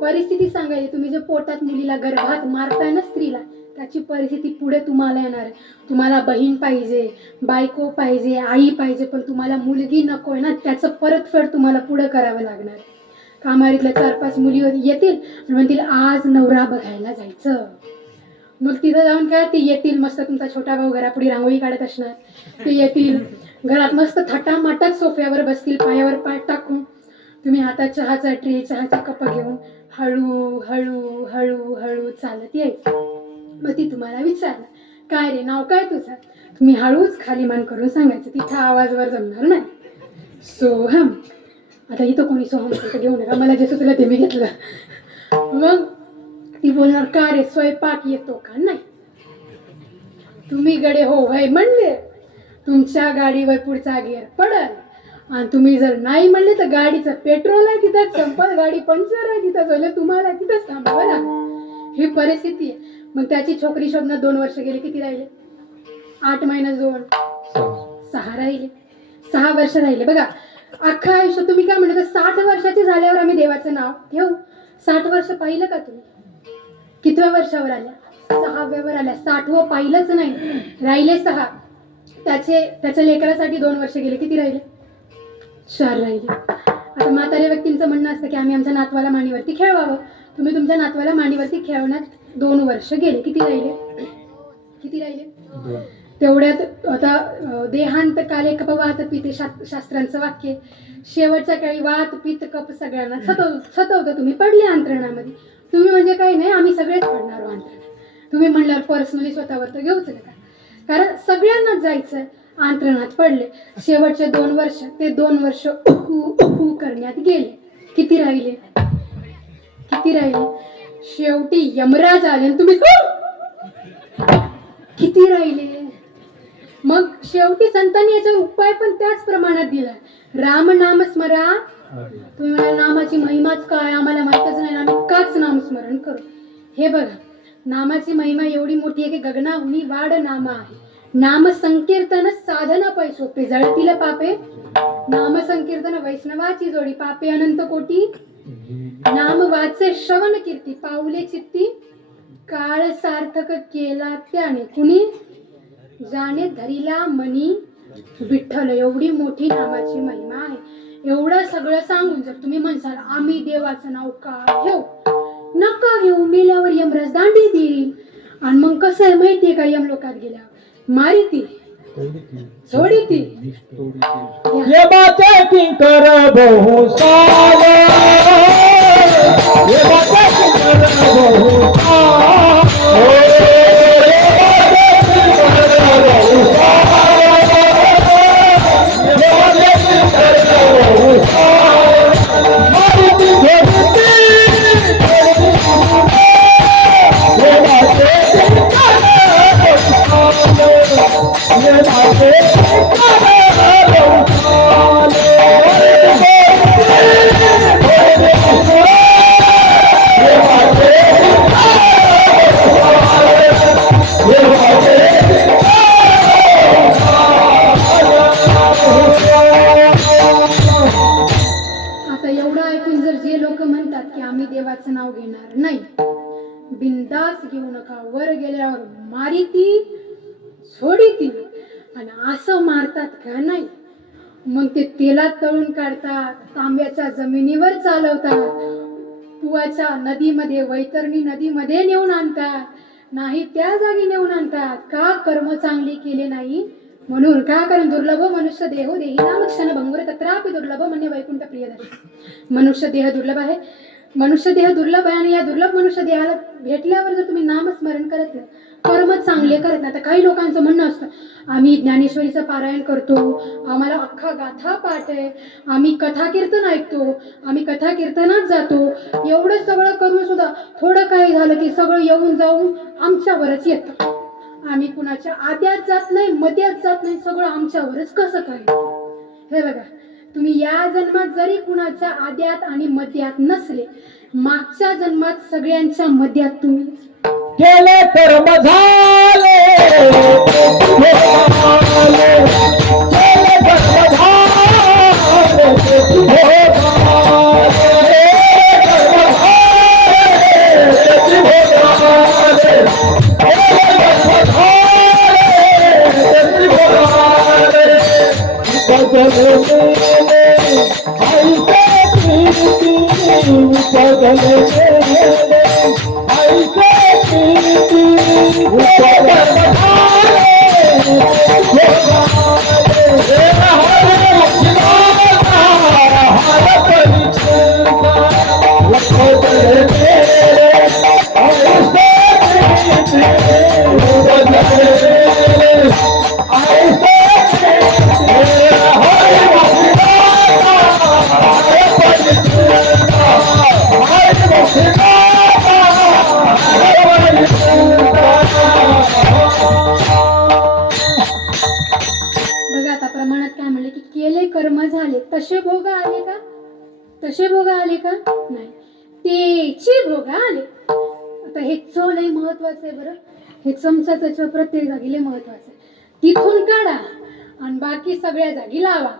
परिस्थिती सांगायची. तुम्ही जे पोटात मुलीला गर्भात मारताय ना स्त्रीला, त्याची परिस्थिती पुढे तुम्हाला येणार आहे. तुम्हाला बहीण पाहिजे, बायको पाहिजे, आई पाहिजे, पण तुम्हाला मुलगी नको आहे ना, त्याचं परतफेड तुम्हाला पुढे करावं लागणार आहे. कामारीतल्या 4-5 मुली येतील आणि म्हणतील आज नवरा बघायला जायचं. मग तिथं जाऊन काय, ते येतील, मस्त तुमचा छोटा भाऊ घरापुढे रांगोळी काढत असणार, ते येतील घरात मस्त थाटामाटात सोफ्यावर बसतील, पायावर पाय टाकून. तुम्ही हातात चहाचा ट्रे, चहाचा कप घेऊन हळू हळू हळू हळू चालत यायचं. मग ती तुम्हाला विचारणार, काय रे, नाव काय तुझं? तुम्ही हळूच खाली मान करून सांगायचं. तिथं आवाजवर जमणार नाही. सोहम. आता इथं कोणी सोहम घेऊ नका, मला जे सुचलं ते मी घेतलं. मग ती बोलणार, का रे, स्वयंपाक येतो का? नाही. तुम्ही गडे हो भाई म्हणले, तुमच्या गाडीवर पुढचा गिअर पडल, आणि तुम्ही जर नाही म्हणले तर गाडीचं पेट्रोल आहे तिथं संपल, गाडी पंक्चर आहे तिथं, तुम्हाला तिथंच थांबावं लागेल. ही परिस्थिती आहे. मग त्याची छोकरी शोधण्यात 2 वर्ष गेले. किती राहिले? 8 - 2 6 राहिले. 6 वर्ष राहिले. बघा, अख्खा आयुष्य तुम्ही काय म्हणता, 60 वर्षाचे झाल्यावर आम्ही देवाचं नाव घेऊ. 60 वर्ष पाहिलं का तुम्ही? कितव्या वर्षावर आल्या? 6व्यावर आल्या. 60वं पाहिलंच नाही, राहिले 6. त्याच्या लेकरासाठी 2 वर्ष गेले. किती राहिले? 4 राहिले. आता म्हाताऱ्या व्यक्तींचं म्हणणं असतं की आम्ही आमच्या नातवाला मांडीवरती खेळवावं. तुम्ही तुमच्या नातवाला मांडीवरती खेळवण्यात 2 वर्ष गेले. किती राहिले? तेवढ्यात आता देहांत काले कप वाहत पिते शास्त्रांचं वाक्य. शेवटच्या काळी वात पित्त कप सगळ्यांना सतवतं. तुम्ही पडले अंतरणामध्ये. तुम्ही म्हणजे काही नाही, आम्ही सगळेच पडणार अंतरणात. तुम्ही म्हणल्यावर पर्सनली स्वतःवर तर घेऊच नका, कारण सगळ्यांनाच जायचं. अंतरणात पडले. शेवटचे 2 वर्ष, ते 2 वर्ष उहू करण्यात गेले. किती राहिले? शेवटी यमराज आले आणि तुम्ही किती राहिले? मग शेवटी संतांनी याच्यावर उपाय पण त्याच प्रमाणात दिला. राम नाम स्मरा. तुम्ही म्हणाल नामाची महिमाच काय, आम्हाला माहितच नाही, आम्ही काच नामस्मरण करू. हे बघा, नामाची महिमा एवढी मोठी आहे की गगनाहुनी वाढ नाम आहे. नाम संकीर्तन साधना पै सोपे, जळतील पापे नाम संकीर्तन वैष्णवाची जोडी. पापे अनंत कोटी नाम वाचे श्रवण कीर्ती. पाऊले चित्ती काळ सार्थक केला त्याने, कुणी जाणे धरिला मनी विठ्ठल. एवढी मोठी नामाची महिमा आहे. एवढं सगळं सांगून जर तुम्ही म्हणसाल आम्ही देवाचं नाव का घेऊ, नका घेऊ, मेल्यावर यमराज दांडी देईल. आणि मग कसं आहे माहितीये का, यमलोकात गेल्यावर मारी ती सोडी ती. ये बातें किंकर बहु सारे, ये बातें किंकर बहु सारे, ये बातें किंकर बहु सारे, देवाचं नाव घेणार नाही. बिंदास घेऊ नका. वर गेल्यावर मारी ती सोडी ती. आणि असं मारतात का नाही, मग ते तेलात तळून काढतात, तांब्याच्या जमिनीवर चालवतात, कुवाच्या नदीमध्ये, वैतरणी नदीमध्ये नेऊन आणतात, नाही त्या जागी नेऊन आणतात. का? कर्म चांगली केले नाही म्हणून. का? कारण दुर्लभ मनुष्य देहो देही नाम क्षण भंगुर तत्रापि दुर्लभ म्हणजे वैकुंठ प्रियदर्शन. मनुष्य देह दुर्लभ आहे. मनुष्य देह दुर्लभ आहे आणि या दुर्लभ मनुष्य देहाला भेटल्यावर जर तुम्ही नामस्मरण करत नाही, कर्म चांगले करत नाही. तर काही लोकांचं म्हणणं असतं, आम्ही ज्ञानेश्वरीचं पारायण करतो, आम्हाला अख्खा गाथा पाठ आहे, आम्ही कथा कीर्तन ऐकतो, आम्ही कथा कीर्तनात जातो, एवढं सगळं करून सुद्धा थोडं काही झालं की सगळं येऊन जाऊन आमच्यावरच येतं. आम्ही कुणाच्या आद्यात जात नाही, मध्यात जात नाही, सगळं आमच्यावरच कसं काय? हे बघा, तुम्ही या जन्मात जरी कुणाच्या आद्यात आणि मध्यात नसले, मागच्या जन्मात सगळ्यांच्या मध्यात तुम्ही केले कर्म झाले, केले कर्म बघा आता प्रमाणात काय म्हणले की केले कर्म झाले, तसे भोग आले का? तसे भोग आले का? नाही, तेची भोग आले. आता हे च लय महत्वाचं आहे बरं. हे चमचाचं च प्रत्येक जागी लय महत्वाचं आहे. तिथून काढा आणि बाकी सगळ्या जागी लावा.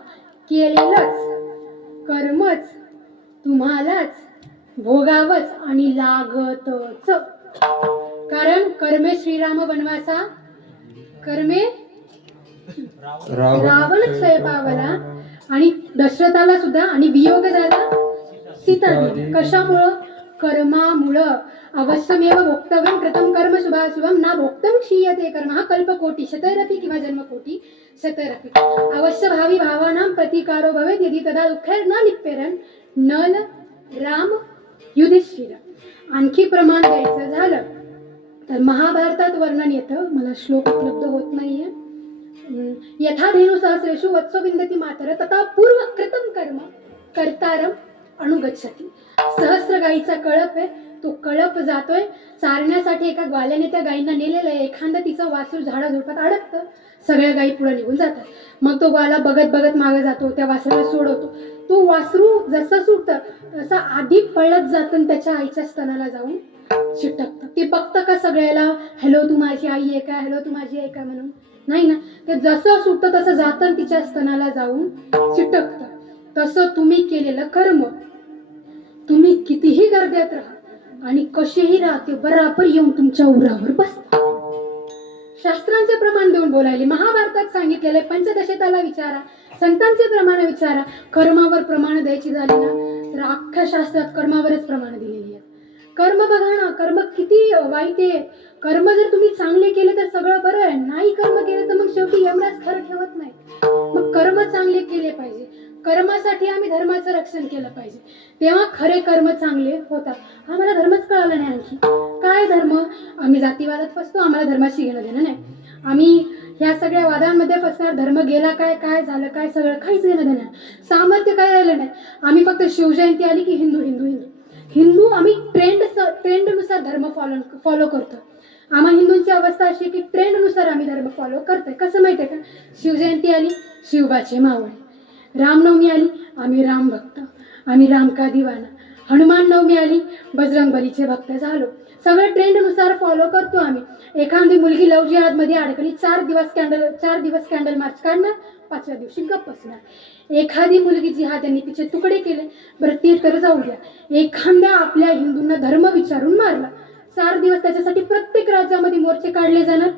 केलेलंच कर्मच तुम्हालाच भोगावच आणि लागतच. कारण कर्मे श्रीराम वनवासा, कर्मे रावण क्षय पावला आणि दशरथाला सुद्धा, आणि वियोग झाला सीताने. कशामुळं? कर्मामुळं. अवश्यमेव भोक्तव्यम कृतं कर्म शुभाशुभम ना भोक्तम क्षीयते कर्म. हा कल्पकोटी शतैरपि किंवा जन्मकोटी शतैरपि. अवश्य भावी भावानां प्रतिकारो भवेत् यदि तदा दुःखैर न लिप्येरन् नल राम युधिष्ठिर. आणखी प्रमाण द्यायचं झालं तर महाभारतात वर्णन येतं, मला श्लोक उपलब्ध होत नाहीये. यथा धेनु सहस्रेषु वत्सो विंदती मातर तथा पूर्व कृतं कर्म कर्तारम अनुगच्छति. सहस्र गाईचा कळप आहे, तो कळप जातोय चारण्यासाठी. एका ग्वाल्याने त्या गायींना नेलेलं आहे. एखादं तिचं वासरू झाडाझुडपात अडकतं, सगळ्या गायी पुढे निघून जातात. मग तो ग्वाला बघत बघत मागे जातो, त्या वासराला सोडवतो. तो वासरू जसं सुटतं तसं आधी पळत जातं आणि त्याच्या आईच्या स्तनाला जाऊन चिटकतं. ते बघतं का सगळ्याला, हॅलो तू माझी आई आहे का, हॅलो तू माझी आई का म्हणून? नाही ना. ते जसं सुटतं तसं जातं तिच्या स्तनाला जाऊन चिटकतं. तसं तुम्ही केलेलं कर्म, तुम्ही कितीही गर्द्यात राहा आणि कसेही राहते, बराबर येऊन तुमच्या उरावर बसतात. शास्त्रांचे प्रमाण देऊन बोलायले. महाभारतात सांगितलेले पंचदशेताला विचारा, संतांचे प्रमाण विचारा. कर्मावर प्रमाण द्यायची झाली ना तर अख्ख्या शास्त्रात कर्मावरच प्रमाण दिलेली आहेत. कर्म बघा ना, कर्म किती वाईट आहे. कर्म जर तुम्ही चांगले केले तर सगळं बरं आहे, नाही कर्म केले तर मग शेवटी यमराज खरं ठेवत नाही. मग कर्म चांगले केले पाहिजे. कर्मासाठी आम्ही धर्माचं रक्षण केलं पाहिजे, तेव्हा खरे कर्म चांगले होतात. आम्हाला धर्मच कळाला नाही. आणखी काय धर्म? आम्ही जातीवादात फसतो, आम्हाला धर्माशी घेणं देणं नाही. आम्ही ह्या सगळ्या वादांमध्ये फसणार. धर्म गेला काय, काय झालं काय, सगळं काहीच घेणं देणं नाही. सामर्थ्य काय राहिलं नाही. आम्ही फक्त शिवजयंती आली की हिंदू हिंदू हिंदू हिंदू. आम्ही ट्रेंडनुसार धर्म फॉलो करतो. आम्हा हिंदूंची अवस्था अशी की ट्रेंडनुसार आम्ही धर्म फॉलो करतोय. कसं माहितीये का? शिवजयंती आली, शिवबाचे मावळे. रामनवमी आली, आम्ही राम भक्त, आम्ही राम का दिवाना. हनुमान नवमी आली, बजरंग बलीचे भक्त झालो. सगळं ट्रेंडनुसार फॉलो करतो आम्ही. एखादी मुलगी लव जिहादमध्ये अडकली, 4 दिवस कॅन्डल मार्च काढणार, 5व्या दिवशी गप्प बसणार. एखादी मुलगी जिहाद्यांनी तिचे तुकडे केले, बरं ते तर जाऊ द्या, एखाद्या आपल्या हिंदूंना धर्म विचारून मारला, 4 दिवस त्याच्यासाठी प्रत्येक राज्यामध्ये मोर्चे काढले जाणार,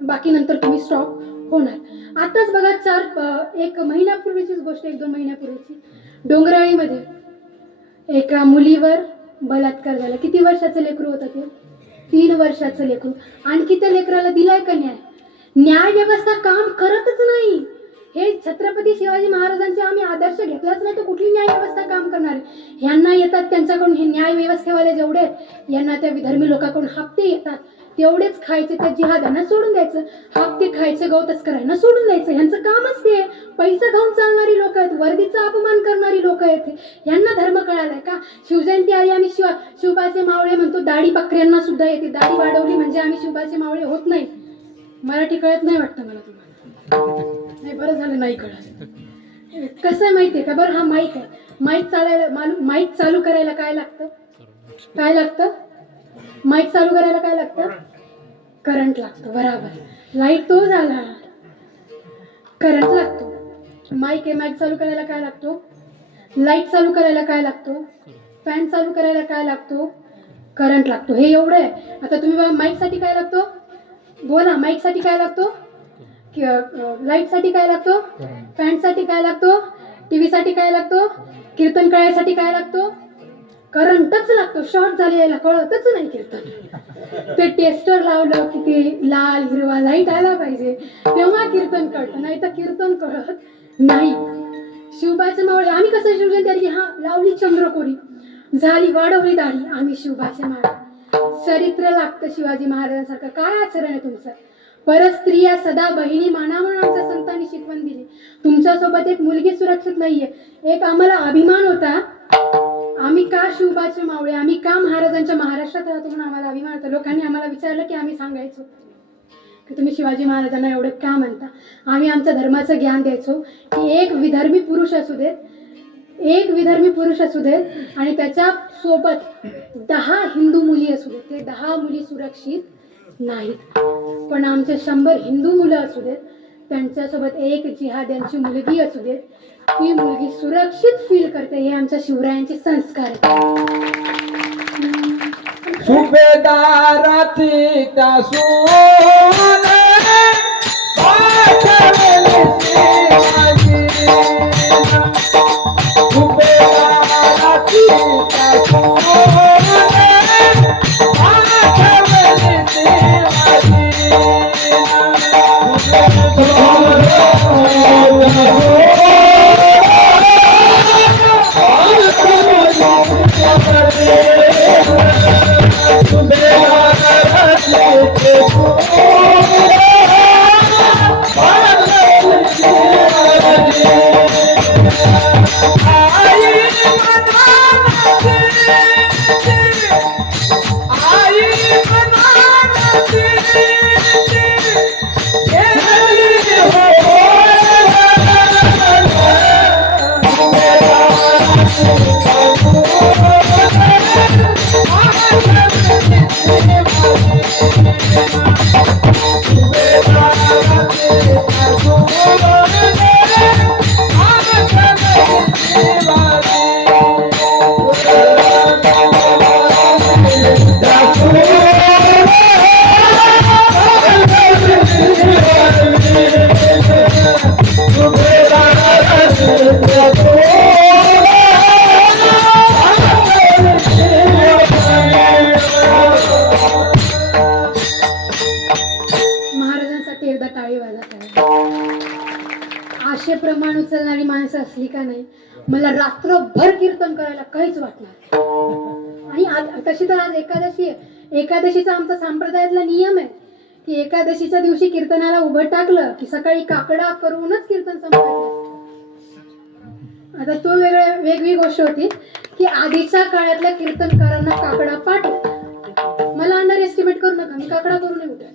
बाकी नंतर तुम्ही स्टॉप होणार. आताच बघा, 1 महिन्यापूर्वीचीच गोष्ट, 1-2 महिन्यापूर्वीची, डोंगराळीमध्ये एका मुलीवर बलात्कार झाला. किती वर्षाचं लेकरू होतं ते? 3 वर्षाचं लेकरू. आणखी त्या लेकराला दिलाय का न्याय? न्याय व्यवस्था काम करतच नाही. हे छत्रपती शिवाजी महाराजांचे आम्ही आदर्श घेतलाच नाही तर कुठली न्याय व्यवस्था काम करणार आहे? ह्यांना येतात त्यांच्याकडून, हे न्याय व्यवस्थेवाले जेवढे आहेत यांना त्या विधर्मी लोकांकडून हप्ते येतात, तेवढेच खायचे, त्या जिहाद्यांना सोडून द्यायचं. हप्ते खायचे, गौतच करायला सोडून द्यायचं. ह्यांचं कामच ते. पैसा खाऊन चालणारी लोक आहेत, वर्दीचा अपमान करणारी लोक आहेत. ह्यांना धर्म कळालाय का? शिवजयंती आली, आम्ही शिवबाचे मावळे म्हणतो, दाढी बकऱ्यांना सुद्धा येते. दाढी वाढवली म्हणजे आम्ही शिवबाचे मावळे होत नाही. मराठी कळत नाही वाटतं मला तुम्हाला. नाही, बरं झालं नाही कळत. कसं आहे माहितीये का? बरं, हा माईक आहे, माईक चालू करायला काय लागतं? माईक चालू करायला काय लागतं? करंट लागतो. बराबर. लाईट तो झाला, करंट लागतो. माईक आहे, माईक चालू करायला काय लागतो? लाईट चालू करायला काय लागतो? फॅन चालू करायला काय लागतो? करंट लागतो. हे एवढं आहे. आता तुम्ही बघा, माईकसाठी काय लागतो? बोला, माईकसाठी काय लागतो? लाईटसाठी काय लागतो? फॅनसाठी काय लागतो? टीव्हीसाठी काय लागतो? कीर्तन कळायसाठी काय लागतो? करंटच लागतो. शॉर्ट झालेला कळतच नाही कीर्तन. ते टेस्टर लावलं की ते लाल हिरवा लाईट आला पाहिजे, तेव्हा कीर्तन कळतं, नाही तर कीर्तन कळत नाही. शिवबाचे मावळे आम्ही कसं शिवजयंती आली, हा लावली चंद्रकोरी, झाली, वाढवली दाढी, आम्ही शिवबाचे मावळे. चरित्र लागतं शिवाजी महाराजांसारखं. काय आचरण आहे तुमचं? परस्त्रिया सदा बहिणी माना म्हणून आमच्या संतांनी शिकवण दिली. तुमच्यासोबत एक मुलगी सुरक्षित नाहीये. एक आम्हाला अभिमान होता, आम्ही का शिवबाचे मावळे, आम्ही का महाराजांच्या महाराष्ट्रात राहतो म्हणून आम्हाला अभिमान होता. लोकांनी आम्हाला विचारलं की आम्ही सांगायचो की तुम्ही शिवाजी महाराजांना एवढं का म्हणता. आम्ही आमच्या धर्माचं ज्ञान द्यायचो की एक विधर्मी पुरुष असू देत आणि त्याच्या सोबत 10 हिंदू मुली असू देत, ते 10 मुली सुरक्षित नाहीत. पण आमचे 100 हिंदू मुलं असू देत, त्यांच्यासोबत एक जिहाद्यांची मुलगी असू देत, ती मुलगी सुरक्षित फील करते. हे आमच्या शिवरायांचे संस्कार आहेत. सुभेदाराची त्या सोने पाठवली शिवाजी. सुभेदाराची त्या सोने पाठवली शिवाजी. महाराजांसाठी एकदा टाळी वाजत आहे. आशेप्रमाण उचलणारी माणसं असली का नाही, मला रात्रभर कीर्तन करायला काहीच वाटणार. आणि तशी तर आज एकादशी आहे. एकादशीचा आमचा संप्रदायातला नियम आहे की एकादशीच्या दिवशी कीर्तनाला उभं टाकलं की सकाळी काकडा करूनच कीर्तन संपवायचं. आता तो वेगळी गोष्ट होती की आधीच्या काळातल्या कीर्तनकारांना काकडा पाठव. मला अंडर एस्टिमेट करू नका, मी काकडा करू नये उद्या.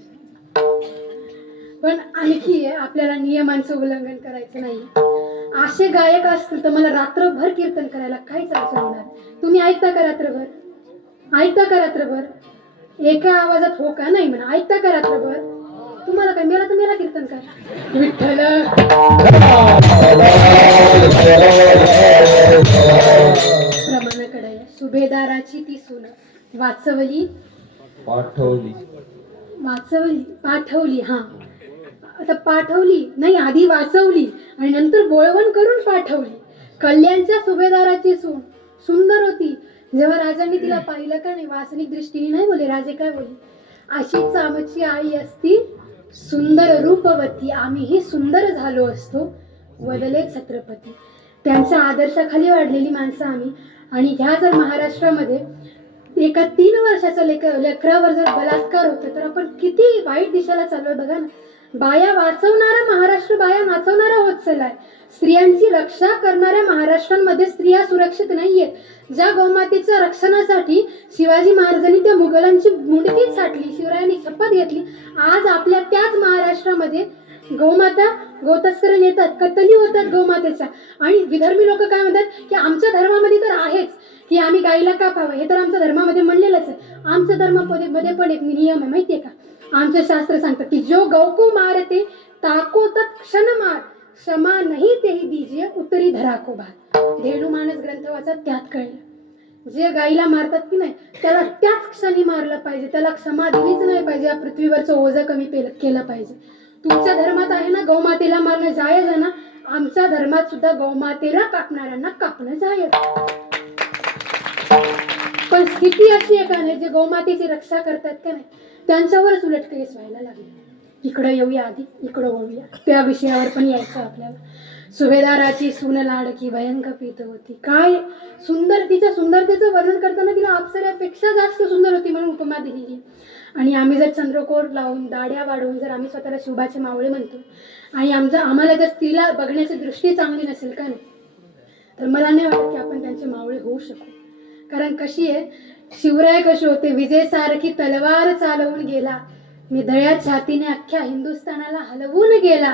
पण आणखी आपल्याला नियमांचं उल्लंघन करायचं नाही. असे गायक असतील तर मला रात्रभर कीर्तन करायला काहीच अडचण होणार. तुम्ही ऐकता का रात्रभर? ऐकता का रात्रभर? एका आवाजात हो का नाही म्हणा. ऐकता का रात्रभर? तुम्हाला काय मेला तर मेला कीर्तन करा. विठ्ठल प्रमाणाकडे सुभेदाराची ती सून वाचवली पाठवली. हा आता पाठवली नाही, आधी वाचवली आणि नंतर बोळवण करून पाठवली. कल्याणच्या सुभेदाराची सून सुंदर होती. जेव्हा राजांनी तिला पाहिलं का नाही, वासनिक दृष्टीने नाही बोले राजे, काय बोले, अशीच आमची आई असती सुंदर रूपवती, आम्हीही सुंदर झालो असतो वदले छत्रपती. त्यांच्या आदर्शाखाली वाढलेली माणसं आम्ही. आणि ह्या जर महाराष्ट्रामध्ये एका 3 वर्षाच्या लेकरावर जर बलात्कार होतो तर आपण किती वाईट दिशेला चाललोय बघा ना. बाया वाचवणारा महाराष्ट्र बाया नाचवणारा होत चाललाय. स्त्रियांची रक्षा करणाऱ्या महाराष्ट्रामध्ये स्त्रिया सुरक्षित नाहीयेत. ज्या गौमातेच्या रक्षणासाठी शिवाजी महाराजांनी त्या मुघलांची मुंडकी छाटली, शिवरायांनी शपथ घेतली, आज आपल्या त्याच महाराष्ट्रामध्ये गौमाता गौतस्कर येतात, कत्तली होतात गौमातेच्या. आणि विधर्मी लोक काय म्हणतात की आमच्या धर्मामध्ये तर आहेच की आम्ही गाईला कापावं, हे तर आमच्या धर्मामध्ये म्हणलेलंच आहे. आमच्या धर्मामध्ये पण एक नियम आहे माहितीये का. आमचं शास्त्र सांगतं की जो गौ को मारते ताको तत् क्षण मार, क्षमा नाही तेही दीजिए उतरी धरा को भात. धेनू मानस ग्रंथ वाचा, त्यात कळलं जे गाईला मारतात की नाही त्याला त्याच क्षणी मारलं पाहिजे, त्याला क्षमा दिलीच नाही पाहिजे. या पृथ्वीवरचं ओझं कमी केलं पाहिजे. तुमच्या धर्मात आहे ना गौमातेला मारणं जायज आहे ना, आमच्या धर्मात सुद्धा गौमातेला कापणाऱ्यांना कापणं जायज. पण स्थिती अशी आहे का नाही, जे गौमातेची रक्षा करतात का नाही त्यांच्यावरच उलट केस व्हायला लागले. इकडं येऊया, आधी इकडं वळूया, त्या विषयावर पण यायचं आपल्याला. सुभेदाराची सून लाडकी भयंकर पीत होती. काय सुंदर, तिच्या सुंदरतेचं वर्णन करताना तिला अप्सरेपेक्षा जास्त सुंदर होती म्हणून उपमा दिलेली. आणि आम्ही जर चंद्रकोर लावून दाड्या वाढवून जर आम्ही स्वतःला शिवबाचे मावळे म्हणतो आणि आम्हाला जर स्त्रीला बघण्याची दृष्टी चांगली नसेल का नाही तर मला नाही वाटत की आपण त्यांचे मावळे होऊ शकू. कारण कशी आहे, शिवराय कसे होते, विजेसारखी तलवार चालवून गेला, निधळ्या छातीने अख्ख्या हिंदुस्थानाला हलवून गेला,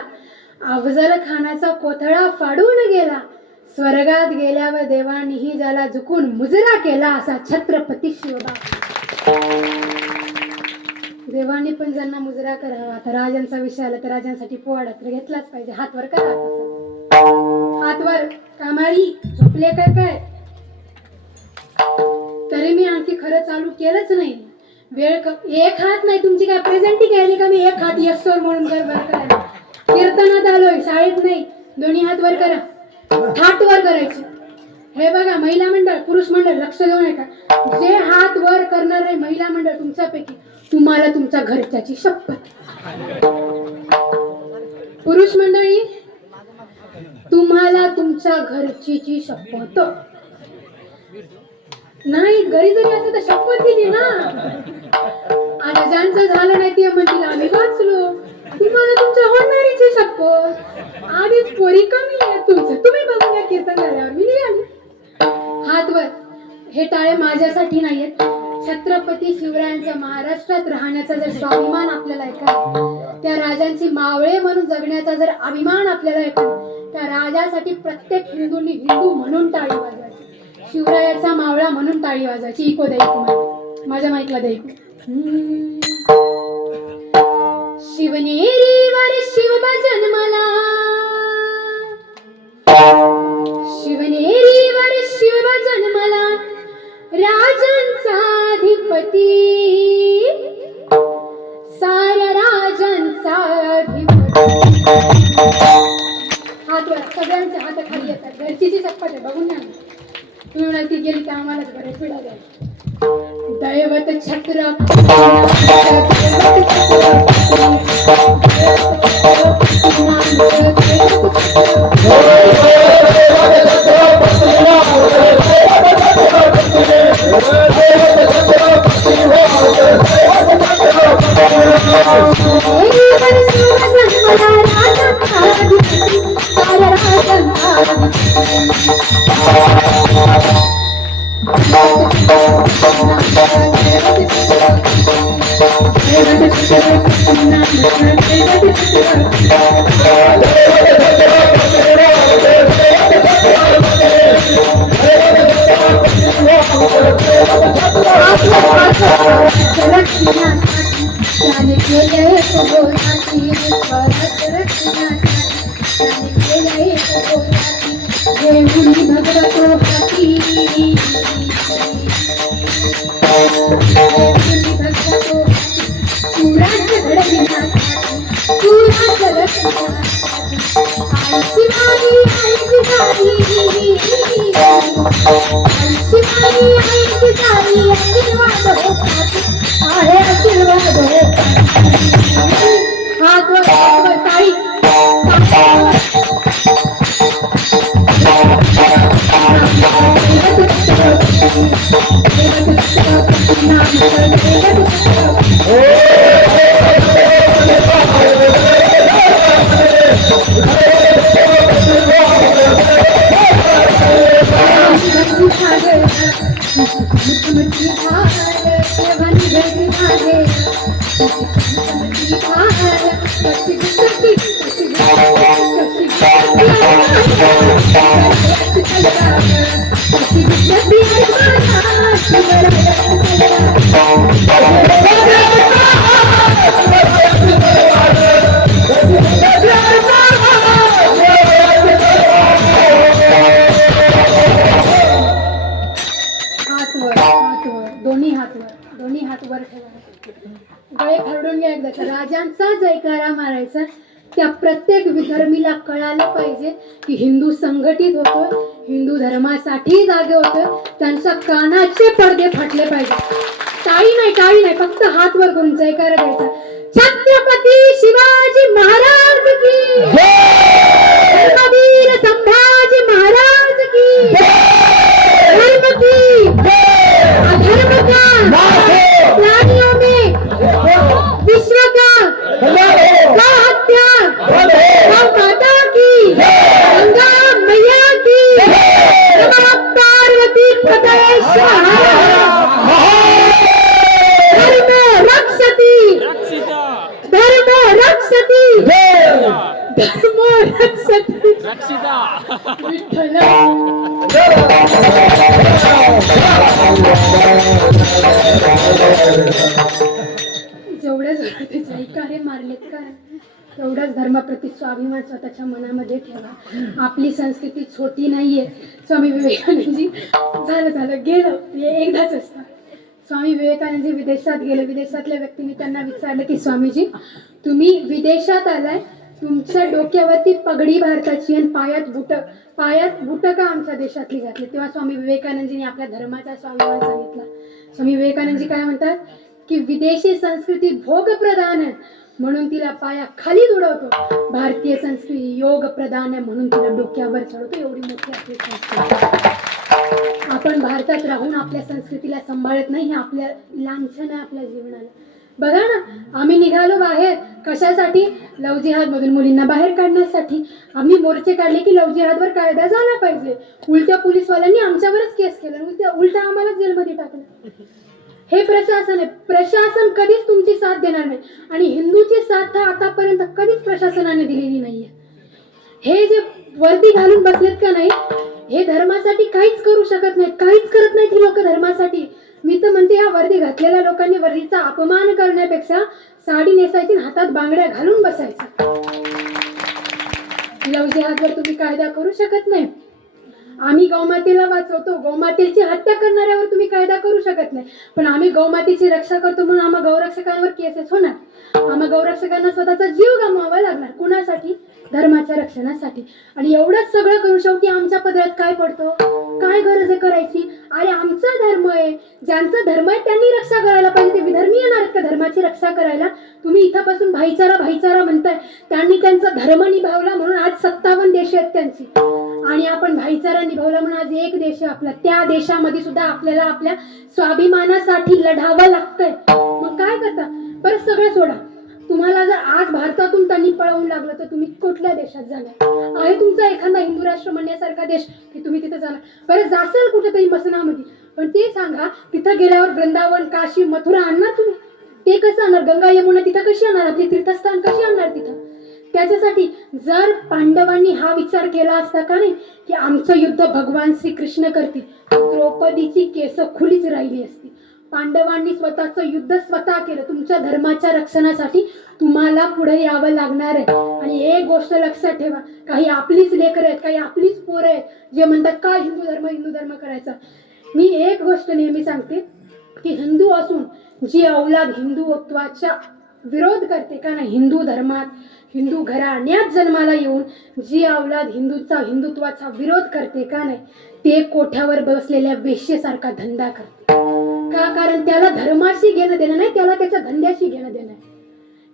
अफजल खानाचा कोथळा फाडून गेला, स्वर्गात गेल्यावर देवानीही ज्याला झुकून मुजरा केला असा छत्रपती शिवबा. देवानी पण ज्यांना मुजरा करावा. आता राजांचा विषय आला तर राजांसाठी पोवाडा तर घेतलाच पाहिजे. हातवर करा, हातवर कामारी झोपले काय तरी मी आणखी खरं चालू केलंच नाही. एक हात नाही तुमची काय प्रेझेंटी घ्यायली का मी, एक हात यस्सोर म्हणून वर करायला. कीर्तनात आलोय, शाळेत नाही. दोन्ही हात वर करा, हात वर करायचे. हे बघा महिला मंडळ पुरुष मंडळ लक्ष देऊ नका. जे हात वर करणारे महिला मंडळ तुमच्यापैकी, तुम्हाला तुमच्या घरच्याची शपथ. पुरुष मंडळी तुम्हाला तुमच्या घरचीची शपथ नाही. घरी जरी असं तर शपथ दिली ना. आणि ज्यांचं झालं नाही ते म्हणतील आम्ही वाचलो. तुम्हाला तुमच्या होणारीची शपथ. आधीच पोरी कमी आहे तुमचं, तुम्ही बघून या कीर्तन झाल्यावर मी निघाली. हातवर हे टाळे माझ्यासाठी नाहीयेत. छत्रपती शिवरायांच्या महाराष्ट्रात राहण्याचा जर स्वाभिमान आपल्याला आहे का, त्या राजांची मावळे म्हणून जगण्याचा जर अभिमान आपल्याला आहे का, त्या राजासाठी प्रत्येक हिंदूंनी हिंदू म्हणून टाळी वाजवायची, शिवरायाचा मावळा म्हणून टाळी वाजवायची. इको द्या माझ्या माईकला द्या. शिवनेरीवर शिवबा जन्माला, शिवनेरीवर शिवबा जन्माला, राजांचा अधिपती, साऱ्या राजांचा अधिपती. हात वर, सगळ्यांचे हात खाली येतात. घरचीची शपथ आहे, बघून ना. तुम्ही म्हणाल ती गेली तर आम्हालाच बरं पिढा द्या. दैवत छत्र Thank you. स्वरात रक्षणासाठी त्याने केलंय पोटाची देऊनी भगवतो हाती देऊनी भगवतो पुरात घडविण्यासाठी पुरात रक्षणासाठी आईची माई आईची सारी आईची माई आईची सारी आशीर्वाद होतात आहे आशीर्वाद होतात हात वर ताळी दोन्ही हात वर ठेवा. गळे खरडून घ्या एकदा. राजांचा जयकारा मारायचा. त्या प्रत्येक विधर्मीला कळालं पाहिजे की हिंदू संघटित होतोय, हिंदू धर्मासाठी जागे होतोय. त्यांच्या कानाचे पडदे फाटले पाहिजे. टाळी नाही, फक्त हात वर करून जयकारा द्यायचा. छत्रपती शिवाजी महाराज की धर्मवीर संभाजी महाराज की धर्म की अधर्म का प्राणियों में विश्व का हत्या माता की गंगा मैया की पार्वती पतये धर्म रक्षति विठ्ठल. जेवढे जयकारे मारलेत का तेवढाच धर्माप्रती स्वाभिमान स्वतःच्या मनामध्ये ठेवा. आपली संस्कृती छोटी नाहीये. स्वामी विवेकानंदजी झालं गेलं एकदाच असतं. स्वामी विवेकानंदजी विदेशात गेले. विदेशातल्या व्यक्तीने त्यांना विचारलं की स्वामीजी तुम्ही विदेशात आलाय, तुमच्या डोक्यावरती पगडी भारताची आणि पायात बुट का आमच्या देशातली घातली. तेव्हा स्वामी विवेकानंदजींनी आपल्या धर्माचा स्वाभिमान सांगितला. स्वामी विवेकानंदजी काय म्हणतात की विदेशी संस्कृती भोग प्रधान आहे म्हणून तिला पाया खाली उडवतो, भारतीय संस्कृती योग प्रधान आहे म्हणून तिला डोक्यावर चढवतो. एवढी मोठी आपली संस्कृती. आपण भारतात राहून आपल्या संस्कृतीला सांभाळत नाही. हे आपल्या लांछन आहे आपल्या जीवनाला. बघा ना, आम्ही निघालो बाहेर कशासाठी? लव जिहाद मधून मुलींना बाहेर काढण्यासाठी. आम्ही मोर्चे काढले की लव जिहादवर कायदा झाला पाहिजे. उलट्या पोलीसवाल्यांनी आमच्यावरच केस केलं, उलटा आम्हाला जेलमध्ये टाकलं. हे प्रशासन आहे. प्रशासन कधीच तुमची साथ देणार नाही आणि हिंदूची साथ आतापर्यंत कधीच प्रशासनाने दिलेली नाहीये. हे जे वर्दी घालून बसलेत का नाही, हे धर्मासाठी काहीच करू शकत नाहीत, काहीच करत नाहीत ही लोक धर्मासाठी. मी तर म्हणते ह्या वर्दी घातलेल्या लोकांनी वर्दीचा अपमान करण्यापेक्षा साडी नेसायची, हातात बांगड्या घालून बसायचं. लव जिहादवर तुम्ही कायदा करू शकत नाही. आम्ही गौमातेला वाचवतो, गौमातेची हत्या करणाऱ्यावर तुम्ही कायदा करू शकत नाही. पण आम्ही गौमातेची रक्षा करतो म्हणून आम्हा गौरक्षकांवर केसेस होणार. आम्हा गौरक्षकांना स्वतःचा जीव गमवावा लागणार. कुणासाठी? धर्माच्या रक्षणासाठी. आणि एवढंच सगळं करू शेवटी आमच्या पदरात काय पडतो? काय गरज आहे करायची? अरे आमचा धर्म आहे, ज्यांचा धर्म आहे त्यांनी रक्षा करायला पाहिजे. ते विधर्मी येणार आहेत का धर्माची रक्षा करायला? तुम्ही इथपासून भाईचारा म्हणताय. त्यांनी त्यांचा धर्म निभावला म्हणून आज 57 देश आहेत त्यांची, आणि आपण भाईचारा निभावला म्हणून आज एक देश आहे आपला. त्या देशामध्ये सुद्धा आपल्याला आपल्या स्वाभिमानासाठी लढावं लागतंय. मग काय करता? बरं सगळं सोडा. तुम्हाला जर आज भारतातून त्यांनी पळवून लागलं तर तुम्ही कुठल्या देशात जाणार? आहे तुमचा एखादा हिंदू राष्ट्र म्हणण्यासारखा देश की तुम्ही तिथे जाणार? बरं जासाल कुठेतरी मसनामध्ये, पण ते सांगा तिथं गेल्यावर वृंदावन, काशी, मथुरा आणणार तुम्ही? ते कसं आणणार? गंगा यमुना तिथं कशी आणणार? आपली तीर्थस्थान कशी आणणार तिथं? त्याच्यासाठी जर पांडवांनी हा विचार केला असता का नाही की आमचं युद्ध भगवान श्रीकृष्ण करतील, द्रौपदीची केस खुलीच राहिली असती. पांडवांनी स्वतःचं युद्ध स्वतः केलं. तुमच्या धर्माच्या रक्षणासाठी तुम्हाला पुढे यावं लागणार आहे. आणि एक गोष्ट लक्षात ठेवा, काही आपलीच लेकरं आहेत, काही आपलीच पोरं आहेत जे म्हणतात का हिंदू धर्म करायचा. मी एक गोष्ट नेहमी सांगते की हिंदू असून जी औलाद हिंदुत्वाच्या विरोध करते का नाही, हिंदू धर्मात हिंदू घराण्यात जन्माला येऊन जी औलाद हिंदुत्वाचा विरोध करते का नाही, ते कोठ्यावर बसलेल्या वेश्येसारखा धंदा करते. का? कारण त्याला धर्माशी घेणं देणं नाही, त्याला त्याच्या धंद्याशी घेणं देणं आहे.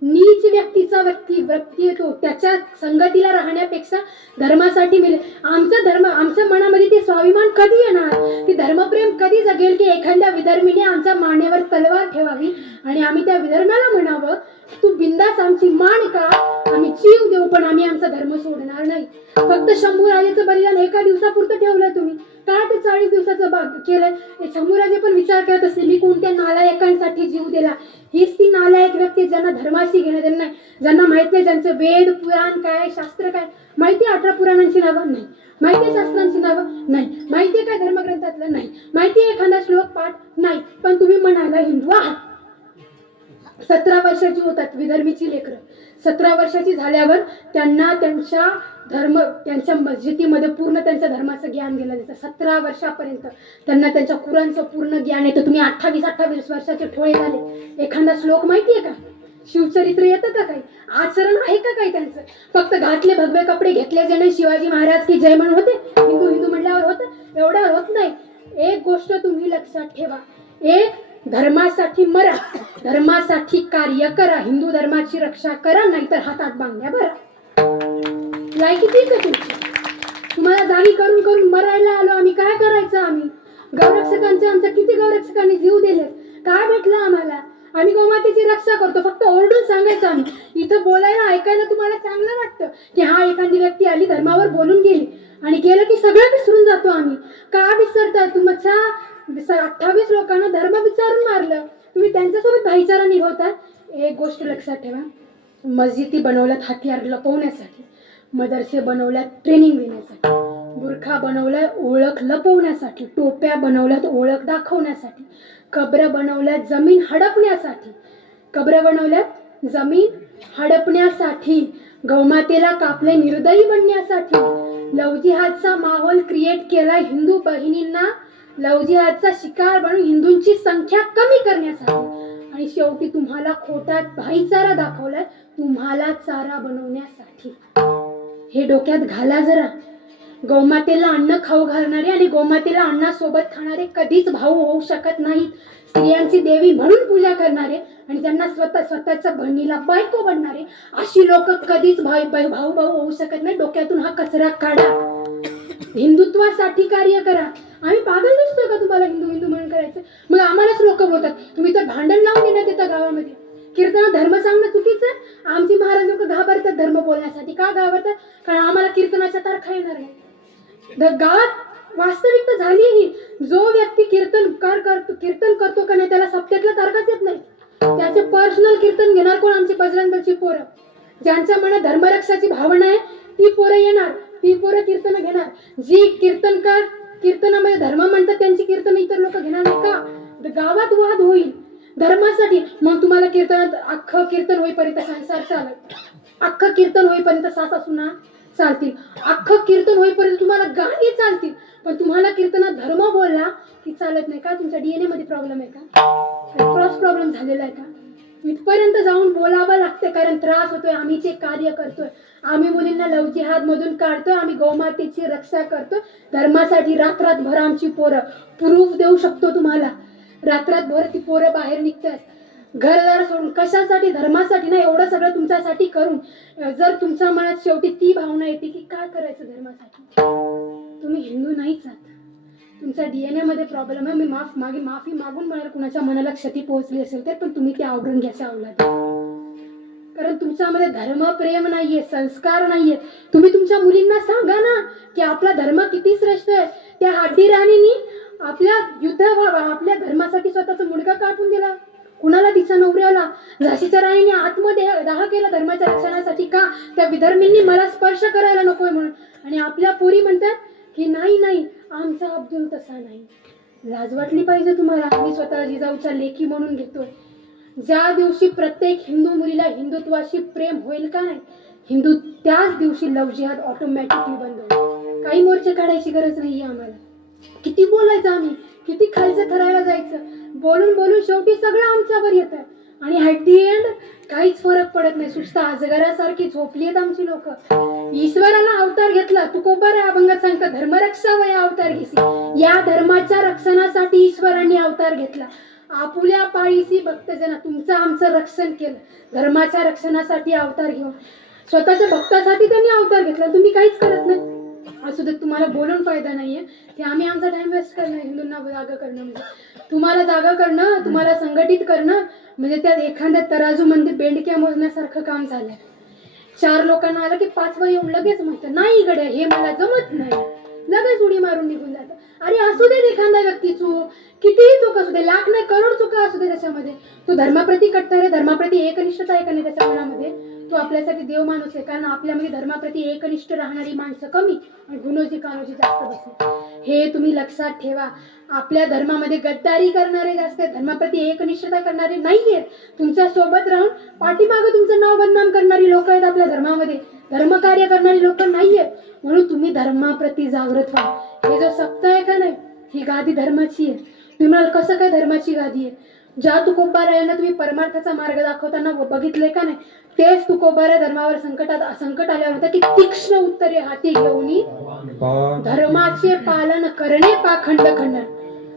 नीच व्यक्तीचा व्यक्ती येतो, त्याच्या संगतीला राहण्यापेक्षा धर्मासाठी मिळेल. आमच्या मनामध्ये ते स्वाभिमान कधी येणार, ती धर्मप्रेम कधी जगेल की एखाद्या विधर्मीने आमच्या मानेवर तलवार ठेवावी आणि आम्ही त्या विधर्माला म्हणावं तू बिंदास आमची मान का, आम्ही जीव देऊ पण आम्ही आमचा धर्म सोडणार नाही. फक्त शंभूराजेचं बलिदान एका दिवसापुरतं ठेवलंय तुम्ही, काय ते 40 दिवसाचं केलंय. शंभूराजे पण विचार करत असते मी कोणत्या नालायकांसाठी जीव दिला. हीच ती नालायक व्यक्ती ज्यांना धर्माशी घेणं देणं नाही, ज्यांना माहित नाही, ज्यांचं वेद पुराण काय शास्त्र काय माहिती, 18 पुराणांची नावं नाही माहिती, शास्त्रांची नावं नाही माहिती, काय धर्मग्रंथातलं नाही माहिती, एखादा श्लोक पाठ नाही, पण तुम्ही म्हणाला हिंदू आहात. 17 वर्षाची होतात विधर्मीची लेकरं. 17 वर्षाची झाल्यावर त्यांना त्यांच्या मस्जिदीमध्ये पूर्ण त्यांच्या धर्माचं ज्ञान गेलं जातं. 17 वर्षापर्यंत त्यांना त्यांच्या कुराणचं पूर्ण ज्ञान येतं. तुम्ही 28 वर्षाचे ठोळे झाले, एखादा श्लोक माहितीये का, शिवचरित्र येतं का, काही आचरण आहे का काही त्यांचं. फक्त घातले भगवे कपडे घेतले जे नाही, शिवाजी महाराज की जय म्हणून होते, हिंदू म्हणल्यावर होतं, एवढ्यावर होत नाही. एक गोष्ट तुम्ही लक्षात ठेवा, एक धर्मासाठी मरा, धर्मासाठी कार्य करा, हिंदू धर्माची रक्षा करा, नाहीतर हातात बांगड्या भरा. लायकी तीच आहे तुमची. तुम्हाला जागी करून करून मरायला आलो आम्ही, काय करायचं आम्ही. आमच्या किती गौरक्षकांनी जीव दिले, काय भेटलं आम्हाला. आम्ही गोमातेची रक्षा करतो, फक्त ओरडून सांगायचं आम्ही. इथं बोलायला ऐकायला तुम्हाला चांगलं वाटतं की हा एखादी व्यक्ती आली धर्मावर बोलून गेली आणि गेलं की सगळं विसरून जातो आम्ही. का विसरताय? तुमच्या 28 लोकांना धर्म विचारून मारलं, तुम्ही त्यांच्यासोबत भाईचारा निभवता. एक गोष्ट लक्षात ठेवा, मस्जिदी बनवल्यात हत्यार लपवण्यासाठी, मदरसे बनवल्यात ट्रेनिंग देण्यासाठी, बुरखा बनवलाय ओळख लपवण्यासाठी, टोप्या बनवल्यात ओळख दाखवण्यासाठी, कब्र बनवल्यात जमीन हडपण्यासाठी, गौमातेला कापले निर्दयी बनण्यासाठी, लव जिहादचा माहोल क्रिएट केला हिंदू बहिणींना लव जिहादचा शिकार बनवून हिंदूंची संख्या कमी करण्यासाठी, आणि शेवटी तुम्हाला खोटात भाईचारा दाखवलाय तुम्हाला चारा बनवण्यासाठी. हे डोक्यात घाला जरा. गौमातेला अन्न खाऊ घालणारे आणि गौमातेला अन्नासोबत खाणारे कधीच भाऊ होऊ शकत नाहीत. स्त्रियांची देवी म्हणून पूजा करणारे आणि ज्यांना स्वतःच्या बहिणीला बायको बनणारे अशी लोक कधीच भाऊ होऊ शकत नाही. डोक्यातून हा कचरा काढा, हिंदुत्वासाठी कार्य करा. आम्ही पागल नसतो का तुम्हाला हिंदू म्हणून करायचं. मग आम्हालाच लोक बोलतात तुम्ही तर भांडण लावून देण्यात येतं गावामध्ये. कीर्तन धर्म सांगणं चुकीचं आहे. आमची महाराज लोक घाबरतात धर्म बोलण्यासाठी. का घाबरतात? कारण आम्हाला कीर्तनाच्या तारखा येणार नाही. गावात वास्तविकता झाली ही, जो व्यक्ती कीर्तन करतो का नाही त्याला सप्त्यातल्या तारखाच येत नाही. त्याचे पर्सनल कीर्तन घेणार कोण? आमची बजरंगबलीची पोरं. ज्यांच्या मनात धर्मरक्षाची भावना आहे ती पोरं येणार, ती पोरं कीर्तन घेणार. जी कीर्तनामध्ये धर्म म्हणतात त्यांची कीर्तन इतर लोक घेणार नाही का? गावात वाद होईल धर्मासाठी. मग तुम्हाला कीर्तनात अख्खं कीर्तन होईपर्यंत संसार चालत, अख्खं कीर्तन होईपर्यंत सासा सुना चालतील, अख्खं कीर्तन होईपर्यंत तुम्हाला गाणी चालतील, पण तुम्हाला कीर्तनात धर्म बोलला की चालत नाही का? तुमच्या DNA मध्ये प्रॉब्लेम आहे का? क्रॉस प्रॉब्लेम झालेला आहे का? इथपर्यंत जाऊन बोलावं लागते कारण त्रास होतोय. आम्ही जे कार्य करतोय, आम्ही मुलींना लव जिहाद मधून काढतोय, आम्ही गौमातेची रक्षा करतोय धर्मासाठी. रात्रातभर आमची पोरं प्रूफ देऊ शकतो तुम्हाला. रात्रातभर ती पोरं बाहेर निघतात घरदार सोडून. कशासाठी? धर्मासाठी ना. एवढं सगळं तुमच्यासाठी करून जर तुमच्या मनात शेवटी ती भावना येते की काय करायचं धर्मासाठी, तुम्ही हिंदू नाहीच आहात. तुमच्या DNA मध्ये प्रॉब्लेम आहे. मी माफी मागून म्हणाल कुणाच्या मनाला क्षती पोहोचली असेल तर, पण तुम्ही ते आवरून घ्यायच्या अवलाद. कारण तुमच्यामध्ये धर्मप्रेम नाहीये, संस्कार नाहीये. तुम्ही तुमच्या मुलींना सांगा ना की आपला धर्म किती श्रेष्ठ आहे. त्या हाड्डी राणीनी आपल्या धर्मासाठी स्वतःचा मुलगा कापून दिला. कुणाला? तिच्या नवऱ्याला. झाशीच्या राणीने आतमध्ये दाह केला धर्माच्या रक्षणासाठी. का? त्या विधर्मींनी मला स्पर्श करायला नकोय म्हणून. आणि आपल्या पोरी म्हणतात की नाही आमचा अब्दुल तसा नाही. लाज वाटली पाहिजे तुम्हाला. आम्ही स्वतः जिजाऊच्या लेकी म्हणून घेतोय. ज्या दिवशी प्रत्येक हिंदू मुलीला हिंदुत्वाशी प्रेम होईल का नाही, हिंदू त्याच दिवशी लव जिहाद ऑटोमॅटिकली बंद होईल. काही मोर्चे काढायची गरज नाहीये आम्हाला. किती बोलायचं आम्ही, किती खालचं थरायला जायचं, बोलून बोलून शेवटी सगळं आमच्यावर येतं आणि ॲट दी एंड काहीच फरक पडत नाही. सुस्त अजगरासारखी झोपली आहेत आमची लोक. ईश्वराला अवतार घेतला. तुकोबा अभंगात सांगतात, धर्मरक्षा वया अवतार घेसी. या धर्माच्या रक्षणासाठी ईश्वरांनी अवतार घेतला. आपुल्या पाळीसी भक्तजना तुमचं आमचं रक्षण केलं. धर्माच्या रक्षणासाठी अवतार घेऊन स्वतःच्या भक्तासाठी त्यांनी अवतार घेतला. तुम्ही काहीच करत नाही. असू दे, तुम्हाला बोलून फायदा नाहीये. ते आम्ही आमचा टाइम वेस्ट करणं, हिंदूंना जागा करणं म्हणजे तुम्हाला जागा करणं, तुम्हाला संघटित करणं म्हणजे त्यात एखाद्या तराजूमध्ये बेंडक्या मोजण्यासारखं काम झालंय. 4 लोकांना आलं की 5वं येऊन लगेच म्हणतं, नाही गड्या हे मला जमत नाही, लगेच उडी मारून निघून जातं. अरे असू दे एखादा व्यक्ती चूक, कितीही चूक असू दे, लाख नाही करोड चुका असू दे त्याच्यामध्ये, तो धर्माप्रती कट्टर आहे, धर्माप्रती एकनिष्ठता आहे का नाही त्याच्या मनामध्ये, तो आपल्यासाठी देव माणूस आहे. कारण आपल्यामध्ये धर्माप्रती एकनिष्ठ राहणारी माणसं कमी आणि गुणोजी कानोजी जास्त बसले. हे तुम्ही लक्षात ठेवा. आपल्या धर्मामध्ये गद्दारी करणारे जास्त आहेत, धर्माप्रती एकनिष्ठता करणारे नाहीये. तुमच्या सोबत राहून पाठीमागं तुमचं नाव बदनाम करणारी लोक आहेत आपल्या धर्मामध्ये, धर्मकार्य करणारी लोक नाहीये. म्हणून तुम्ही धर्माप्रती जागृत व्हा. हे जो सप्ताह आहे का नाही, ही गादी धर्माची आहे. तुम्हाला कसं काय धर्माची गादी आहे? ज्या तुकोबारायांना तुम्ही परमार्थाचा मार्ग दाखवताना बघितलंय का नाही, तेच तुकोबारा धर्मावर संकट आल्यावर होतं की तीक्ष्ण उत्तरे हाती घेऊन धर्माचे पालन करणे पाखंड खंडन.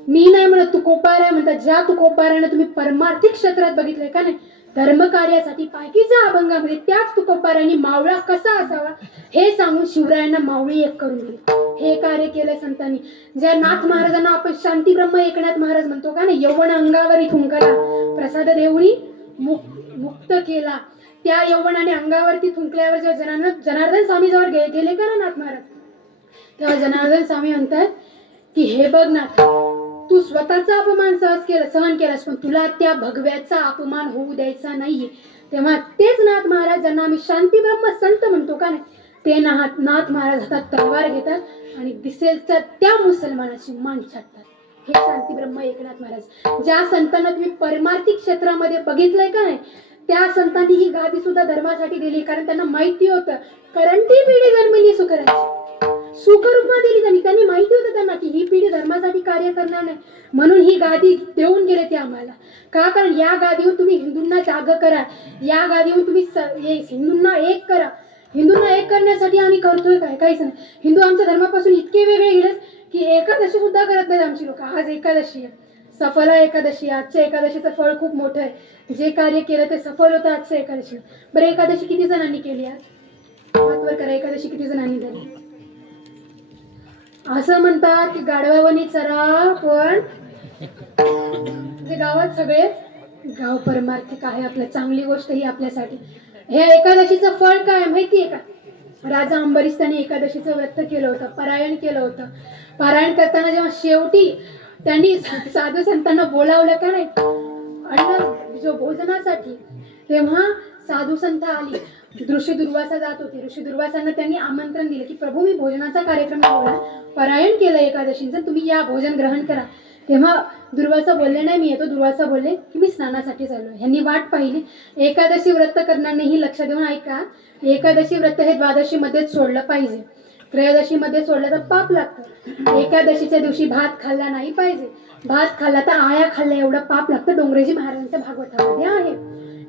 मी नाही म्हणत, तुकोबारा म्हणतात. ज्या तुकोबारायांना तुम्ही परमार्थिक क्षेत्रात बघितलंय का नाही, धर्मकार्यासाठी पायकीच्या अभंगामध्ये त्याच तुकोबारायांनी मावळा कसा असावा हे सांगून शिवरायांना मावळी एक करून दिली. हे कार्य केलंय संतांनी. ज्या नाथ महाराजांना आपण शांती ब्रह्म एकनाथ महाराज म्हणतो का नाही, यवन अंगावरी थुंकला प्रसाद देवळी मुक्त केला. त्या यवनाने अंगावरती थुंकल्यावर जेव्हा जनार्दन स्वामी जवळ गेले का ना नाथ महाराज, तेव्हा जनार्दन स्वामी म्हणतात की हे बघ नाथ, तू स्वतःचा अपमान सहन केलास, पण तुला त्या भगव्याचा अपमान होऊ द्यायचा नाहीये. तेव्हा तेच नाथ महाराज ज्यांना आम्ही शांती ब्रह्म संत म्हणतो का नाही, ते नाथ महाराज हातात तलवार घेतात आणि दिसेलच्या त्या मुसलमानाची मान छाटतात. हे शांती ब्रह्म एकनाथ महाराज. ज्या संतांना तुम्ही परमार्थिक क्षेत्रामध्ये बघितलंय का नाही, त्या संतांनी ही गादी सुद्धा धर्मासाठी दिली. कारण त्यांना माहिती होतं करंटी पिढी जन्मली सुखराची, सुखरूपा दिली त्यांनी माहिती होतं त्यांना की ही पिढी धर्मासाठी कार्य करणार नाही, म्हणून ही गादी देऊन गेले ते आम्हाला. का? कारण या गादीवर तुम्ही हिंदूंना जाग करा, या गादीवर तुम्ही हिंदूंना एक करा. हिंदूंना एक करण्यासाठी आम्ही करतोय काय? काहीच नाही. हिंदू आमच्या धर्मापासून इतके वेगळे गेले की एकादशी सुद्धा करत नाहीत आमची लोक. आज एकादशी आहे, सफला एकादशी. आजच्या एकादशीचं फळ खूप मोठं आहे. जे कार्य केलं ते सफल होतं आजच्या एकादशी. बरं, एकादशी किती जणांनी केली? आज हातवर करा, एकादशी किती जणांनी झाली? असं म्हणतात की गाढवावनी चरा, पण जे गावात सगळे गाव परमार्थिक आहे. आपल्या चांगली गोष्ट ही आपल्यासाठी. हे एकादशीचं फळ काय माहितीये का? राजा अंबरीश त्यांनी एकादशीचं व्रत केलं होतं, पारायण केलं होतं. पारायण करताना जेव्हा शेवटी त्यांनी साधू संतांना बोलावलं का नाही अन्न जो भोजनासाठी, तेव्हा साधू संत आली. ऋषी दुर्वासा जात होते. ऋषी दुर्वासांना त्यांनी आमंत्रण दिलं की प्रभू, मी भोजनाचा कार्यक्रम ठेवला, पारायण केलं एकादशीचं, तुम्ही या भोजन ग्रहण करा. तेव्हा दुर्वासा बोलले नाही मी येतो. दुर्वासा बोलले की मी स्नानासाठी चाललो. ह्यांनी वाट पाहिली. एकादशी व्रत करणाऱ्यांनीही लक्ष देऊन ऐका, एकादशी व्रत हे द्वादशीमध्येच सोडलं पाहिजे. त्रयोदशीमध्ये सोडलं तर पाप लागतं. एकादशीच्या दिवशी भात खाल्ला नाही पाहिजे. भात खाल्ला तर आळ्या खाल्ल्या एवढं पाप लागतं. डोंगरेजी महाराजांच्या भागवतामध्ये आहे.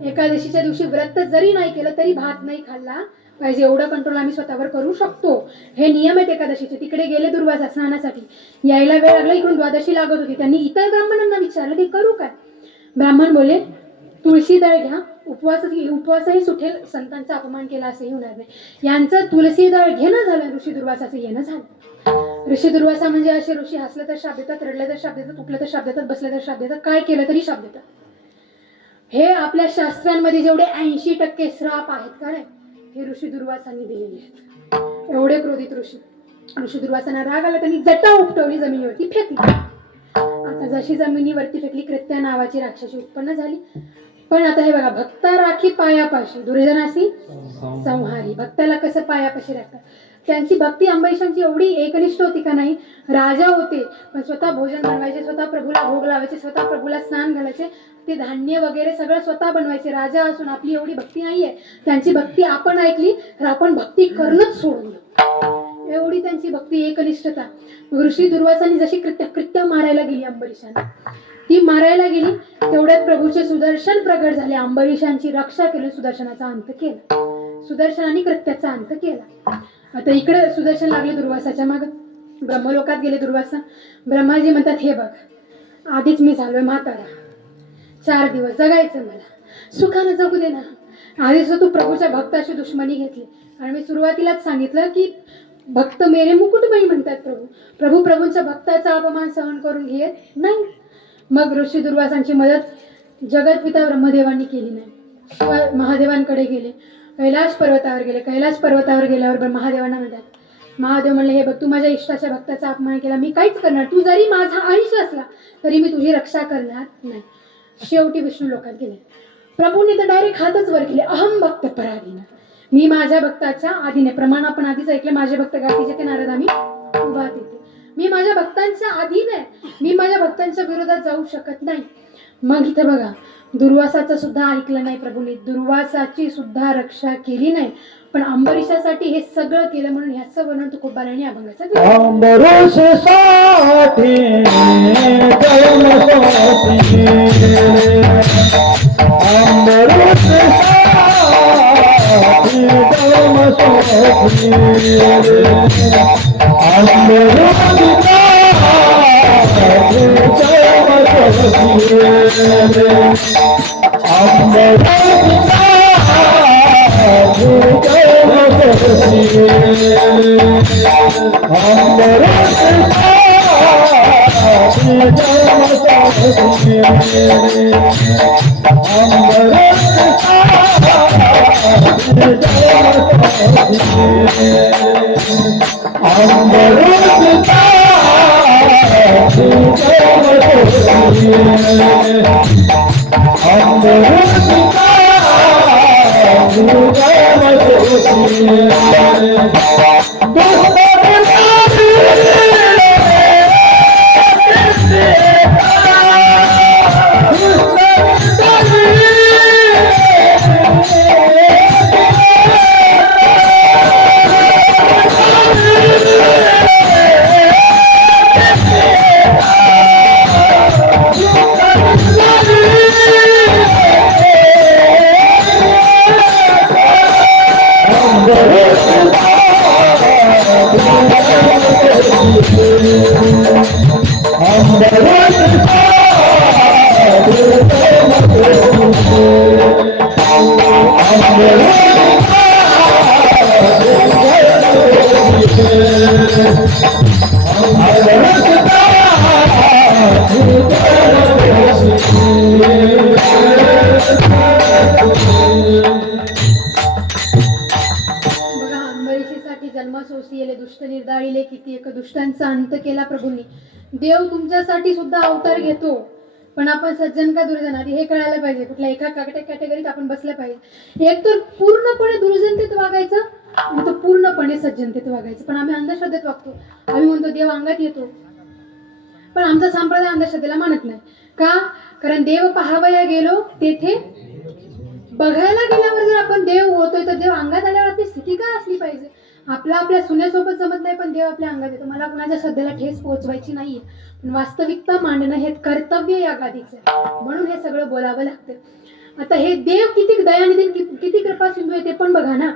एकादशीच्या दिवशी व्रत जरी नाही केलं तरी भात नाही खाल्ला पाहिजे. एवढं कंट्रोल आम्ही स्वतःवर करू शकतो. हे नियम आहेत एकादशीचे. तिकडे गेले दुर्वासा स्नानासाठी, यायला वेळ लागला. इकडून द्वादशी लागत होती. त्यांनी इतर ब्राह्मणांना विचारलं की करू काय? ब्राह्मण बोले तुळशी दळ घ्या, उपवासही सुटेल, संतांचा अपमान केला असंही होणार नाही. यांचं तुळशी दळ घेणं झालं, ऋषी दुर्वासाचं येणं झालं. ऋषी दुर्वासा म्हणजे असे ऋषी हसलं तर शाप देतात, रडलं तर शाप देतात, उठलं तर शाप देतात, बसलं तर शाप देतात, काय केलं तरी शाप देतात. हे आपल्या शास्त्रांमध्ये जेवढे 80% श्राप आहेत का नाही, हे ऋषी दुर्वासांनी दिलेले आहेत. एवढे क्रोधित ऋषी दुर्वासांना राग आला. त्यांनी जटा उपटवली, जमिनीवरती फेकली. आता जशी जमिनीवरती फेकली, कृत्या नावाची राक्षसी उत्पन्न झाली. पण आता हे बघा, भक्ता राखी पायापाशी, दुर्जनासी संहारी. भक्ताला कसं पायापाशी राखतात? त्यांची भक्ती अंबरीशांची एवढी एकनिष्ठ होती का नाही. राजा होते पण स्वतः भोजन बनवायचे, स्वतः प्रभूला भोग लावायचे, स्वतः प्रभूला स्नान घालायचे, ते धान्य वगैरे सगळं स्वतः बनवायचे. राजा असून आपली एवढी भक्ती नाहीये. त्यांची भक्ती आपण ऐकली तर आपण भक्ती करणंच सोडून देऊ, एवढी त्यांची भक्ती एकनिष्ठता. ऋषी दुर्वासानी जशी कृत्य मारायला गेली अंबरीशांना, ती मारायला गेली तेवढ्यात प्रभूचे सुदर्शन प्रगट झाले. अंबरीशांची रक्षा केली, सुदर्शनाचा अंत केला. सुदर्शनाने कृत्याचा अंत केला. आता इकडे सुदर्शन लागले दुर्वासाच्या माग. ब्रह्मलोकात गेले दुर्वासा. ब्रह्माजी म्हणतात, हे बघ, आधीच मी झालोय म्हातारा, 4 दिवस जगायचं, मला सुखानं जगू दे ना. आधीच तू प्रभूच्या भक्ताशी दुश्मनी घेतली. आणि मी सुरुवातीलाच सांगितलं की भक्त मेरे मुकुटबाई म्हणतात प्रभू प्रभूंच्या भक्ताचा अपमान सहन करून घेत नाही. मग ऋषी दुर्वासांची मदत जगतपिता ब्रह्मदेवांनी केली नाही. शिवाय महादेवांकडे गेले, कैलाश पर्वतावर गेले. कैलाश पर्वतावर गेल्यावर महादेवांना म्हणतात, महादेव म्हणले, हे बघ, तू माझ्या इष्टाच्या भक्ताचा अपमान केला, मी काहीच करणार, तू जरी माझा अंश असला तरी मी तुझी रक्षा करणार नाही. शेवटी विष्णू लोकात गेले. प्रभूंनी तर डायरेक्ट हातच वर केले, अहम भक्त पराधीन, मी माझ्या भक्ताच्या आधीने. प्रमाण आपण आधीच ऐकले, माझे भक्त गाठीचे ते नारद आम्ही उभा तिथे. मी माझ्या भक्तांच्या अधीन आहे, मी माझ्या भक्तांच्या विरोधात जाऊ शकत नाही. मग इथे बघा, दुर्वासाचं सुद्धा ऐकलं नाही प्रभूंनी, दुर्वासाची सुद्धा रक्षा केली नाही. पण अंबरीशासाठी हे सगळं केलं, म्हणून ह्याचं वर्णन तुकोबाराने अभंगाचं केलं. अंबरीशासाठी जन्मसाठी, अंबरीशासाठी जन्मसाठी, दुष्ट निर्दाळीले किती एक दुष्टांचा अंत केला प्रभूंनी. देव तुमच्यासाठी सुद्धा अवतार घेतो, पण आपण सज्जन का दुर्जन आधी हे कळायला पाहिजे. कुठल्या एका कॅटेगरीत आपण बसलं पाहिजे. एक तर पूर्णपणे दुर्जनतेत वागायचं, आणि तो पूर्णपणे सज्जनतेत वागायचं. पण आम्ही अंधश्रद्धेत वागतो. आम्ही म्हणतो देव अंगात येतो, पण आमचा संप्रदाय अंधश्रद्धेला मानत नाही. का? कारण देव पाहावया गेलो तेथे बघायला गेल्यावर जर आपण देव होतोय, तर देव अंगात आल्यावर आपली स्थिती काय असली पाहिजे? आपल्या सुनेसोबत जमत नाही, पण देव आपल्या अंगात येतो. मला कुणाच्या श्रद्धेला ठेस पोहोचवायची नाहीये, पण वास्तविकता मांडणं हे कर्तव्य या गादीचं आहे, म्हणून हे सगळं बोलावं लागतं. आता हे देव किती दयानिधी, किती कृपा सिंधू आहे ते पण बघा ना.